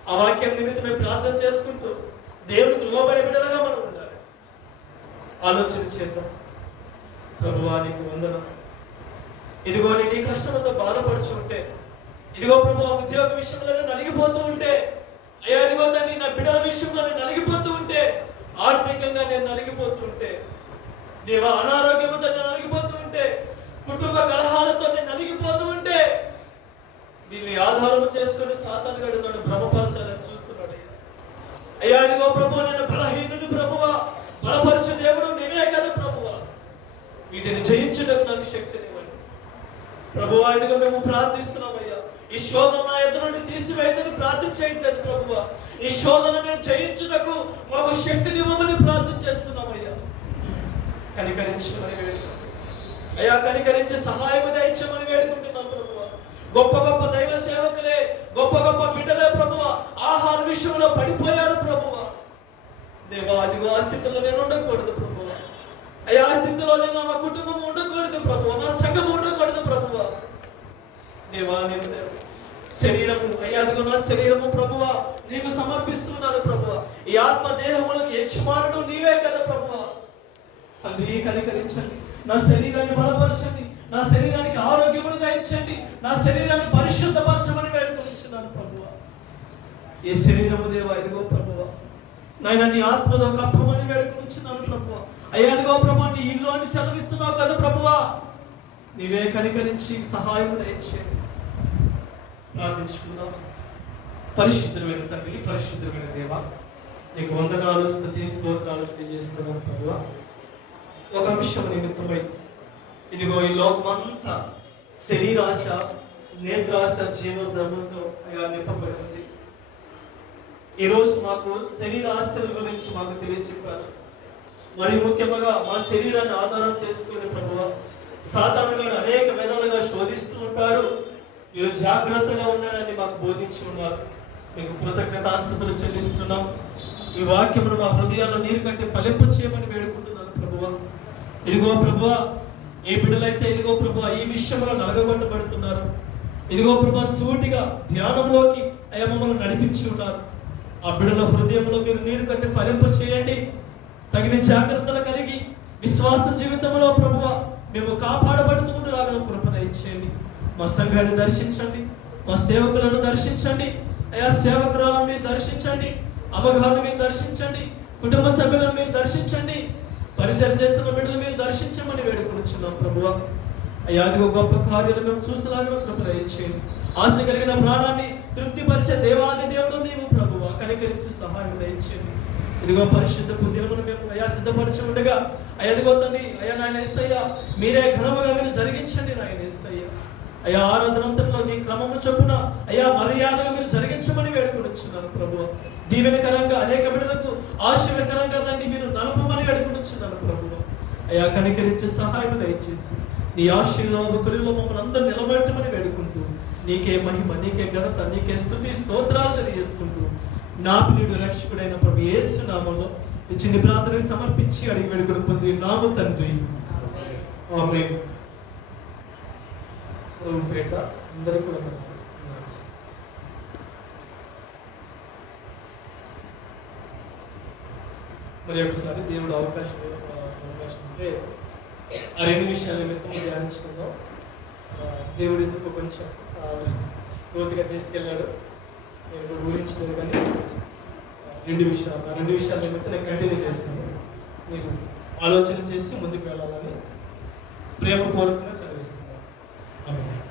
ఆ వాక్యం నిమిత్తమే ప్రార్థన చేసుకుంటూ దేవుడికి లోబడే బిడ్డలుగా మనం ఉండాలి. ఆలోచన చేద్దాం. ప్రభువా నీకు వందనం. ఇదిగో నేను ఈ కష్టంతో బాధపడుచు ఉంటే, ఇదిగో ప్రభు ఉద్యోగ విషయంలో నలిగిపోతూ ఉంటే, అయ్యా ఇదిగో దాన్ని నా బిడ్డల విషయంలో నేను నలిగిపోతూ ఉంటే, ఆర్థికంగా నేను నలిగిపోతూ ఉంటే, దేవా అనారోగ్యంతో నేను నలిగిపోతూ ఉంటే, కుటుంబ కలహాలతో నేను నలిగిపోతూ ఉంటే, దీన్ని ఆధారం చేసుకొని సాతాను గడు నన్ను భ్రమపరచాలని చూస్తున్నాడు. అయ్యా ఇదిగో ప్రభు నేను బలహీనుడు ప్రభువా, బలపరచు దేవుడు నేనే కదా ప్రభువా, వీటిని జయించుటకు నాకు శక్తినివ్వండి ప్రభువా. ఇదిగో మేము ప్రార్థిస్తున్నాం అయ్యా, ఈ శోధన నా ఎదురు నుండి తీసివేయదని ప్రార్థన చేయట్లేదు ప్రభువా, ఈ శోధన నేను జయించుటకు మాకు శక్తినివ్వమని ప్రార్థన చేస్తున్నామయ్యా. కనికరించమని వేడుకుంటున్నాం అయ్యా, కనికరించి సహాయం దయచేయమని వేడుకుంటున్నాం ప్రభువా. గొప్ప గొప్ప దైవ సేవకులే, గొప్ప గొప్ప బిడ్డలే ప్రభువా ఆహార విషయంలో పడిపోయారు ప్రభువా. దేవా అదిగో ఆ స్థితిలో నేను ఉండకూడదు ప్రభువా. అయ్యా ఆ స్థితిలో నేను మా కుటుంబం ఉండకూడదు ప్రభువా, నా సంఘం ఉండకూడదు ప్రభువా. దేవా నేను శరీరము, అయ్యా అదిగో నా శరీరము ప్రభువా నీకు సమర్పిస్తున్నాను ప్రభువా. ఈ ఆత్మ దేహములకు యజమానుడు నీవే కదా ప్రభువా. తండ్రి కనికరించండి, నా శరీరాన్ని బలపరచండి, నా శరీరానికి ఆరోగ్యమును దయచండి, నా శరీరాన్ని పరిశుద్ధపరచమని వేడుకొనిచున్నాను ప్రభువా. ఏ శరీరము దేవా ఇదిగో ప్రభువా నాయన నీ ఆత్మతో కప్పమని వేడుకొనిచున్నాను ప్రభువా. అయ్యా అదిగో ప్రభువా నీ ఇల్లు అని సెలవిస్తున్నావు కదా ప్రభువా, నీవే కనికరించి సహాయం దయచేయండి. ప్రార్థించుకుందాం. పరిశుద్ధమైన తండ్రి, పరిశుద్ధమైన దేవా నీకు వందనాలు, స్తుతి స్తోత్రాలు తెలియజేస్తున్నాను ప్రభువా. ఒక అంశం నిమిత్తమై ఇదిగో ఈ లోకమంతా శరీరాశ, నేత్రాశ, జీవధర్మంతో అయ్యా నింపబడి ఉంది. ఈరోజు మాకు శరీరాశల గురించి మాకు తెలియచెప్పారు. మరి ముఖ్యంగా మా శరీరాన్ని ఆధారం చేసుకునే ప్రభువా సాధారణంగా అనేక విధాలుగా శోధిస్తూ ఉంటాడు. మీరు జాగ్రత్తగా ఉన్నారని మాకు బోధించి ఉన్నారు. మీకు కృతజ్ఞతాస్తుతులు చెల్లిస్తున్నాం. ఈ వాక్యమును మా హృదయాల్లో నీరు కట్టి ఫలింప చేయమని వేడుకుంటున్నాను ప్రభువా. ఇదిగో ప్రభువా ఏ బిడ్డలైతే ఇదిగో ప్రభువా ఈ విషయంలో నలగగొట్టబడుతున్నారు, ఇదిగో ప్రభువా సూటిగా ధ్యానంలోకి అయ్యా మమ్మల్ని నడిపించి ఉన్నారు. ఆ బిడ్డల హృదయంలో మీరు నీరు కట్టి ఫలింప చేయండి. తగిన జాగ్రత్తలు కలిగి విశ్వాస జీవితంలో ప్రభువా మేము కాపాడబడుతుండలాగా కృప దయచేయండి. మా సంఘాన్ని దర్శించండి, మా సేవకులను దర్శించండి, అయా సేవకురాలను మీరు దర్శించండి, అమ్మగారిని మీరు దర్శించండి, కుటుంబ సభ్యులను మీరు దర్శించండి, పరిచయం చేస్తున్న బిడ్డలు మీరు దర్శించమని వేడుకొనిచున్నాం ప్రభువా. అయ్యా అదిగో గొప్ప కార్యాలు మేము చూస్తున్నాగా కృప దయచేయండి. ఆశ కలిగిన ప్రాణాన్ని తృప్తిపరిచే దేవాది దేవుడు నీవు ప్రభువా, కనికరించి సహాయం దయచేయండి. ఇదిగో పరిశుద్ధ దినమును మేము అయ్యా సిద్ధపరిచి ఉండగా అయ్యా అదిగో తండ్రి అయ్యా నాయన యేసయ్య మీరే ఘనముగా మీరు జరిగించండి నాయన యేసయ్య. అయ్యా ఆరాధనంతట్లో మీ క్రమము చొప్పున అయ్యా మర్యాదగా మీరు జరిగించమని వేడుకొనిచున్నాను ప్రభు. దీవెనకరంగా అనేక బిడ్డలకు ఆశీర్వకరంగా దాన్ని మీరు నలపమని వేడుకొనిచున్నాను ప్రభు. అయ్యా కనికరించి సహాయం దయచేసి నీ ఆశీర్వాదకులలో మమ్మల్ని అందరూ నిలబెట్టమని వేడుకుంటూ నీకే మహిమ, నీకే ఘనత, నీకే స్తుతి స్తోత్రాలు తెలియజేసుకుంటూ నా ప్రియుడు రక్షకుడైన ప్రభు యేసు నామములో ఈ చిన్ని ప్రార్థనకు సమర్పించి అడిగి వేడుకొని పొంది నాము తండ్రి ఆమేన్. పేట అందరికీ కూడా మరి ఒకసారి దేవుడు అవకాశం ఉంటే ఆ 2 విషయాల నిమిత్తం ధ్యానించుకుందాం. దేవుడు ఎందుకు కొంచెం లోతుగా తీసుకెళ్ళాడు నేను కూడా ఊహించలేదు, కానీ 2 విషయాల నిమిత్తం నేను కంటిన్యూ చేస్తాను. మీరు ఆలోచన చేసి ముందుకు వెళ్ళాలని ప్రేమపూర్వకంగా సెలవిస్తున్నాను. ఆమేన్.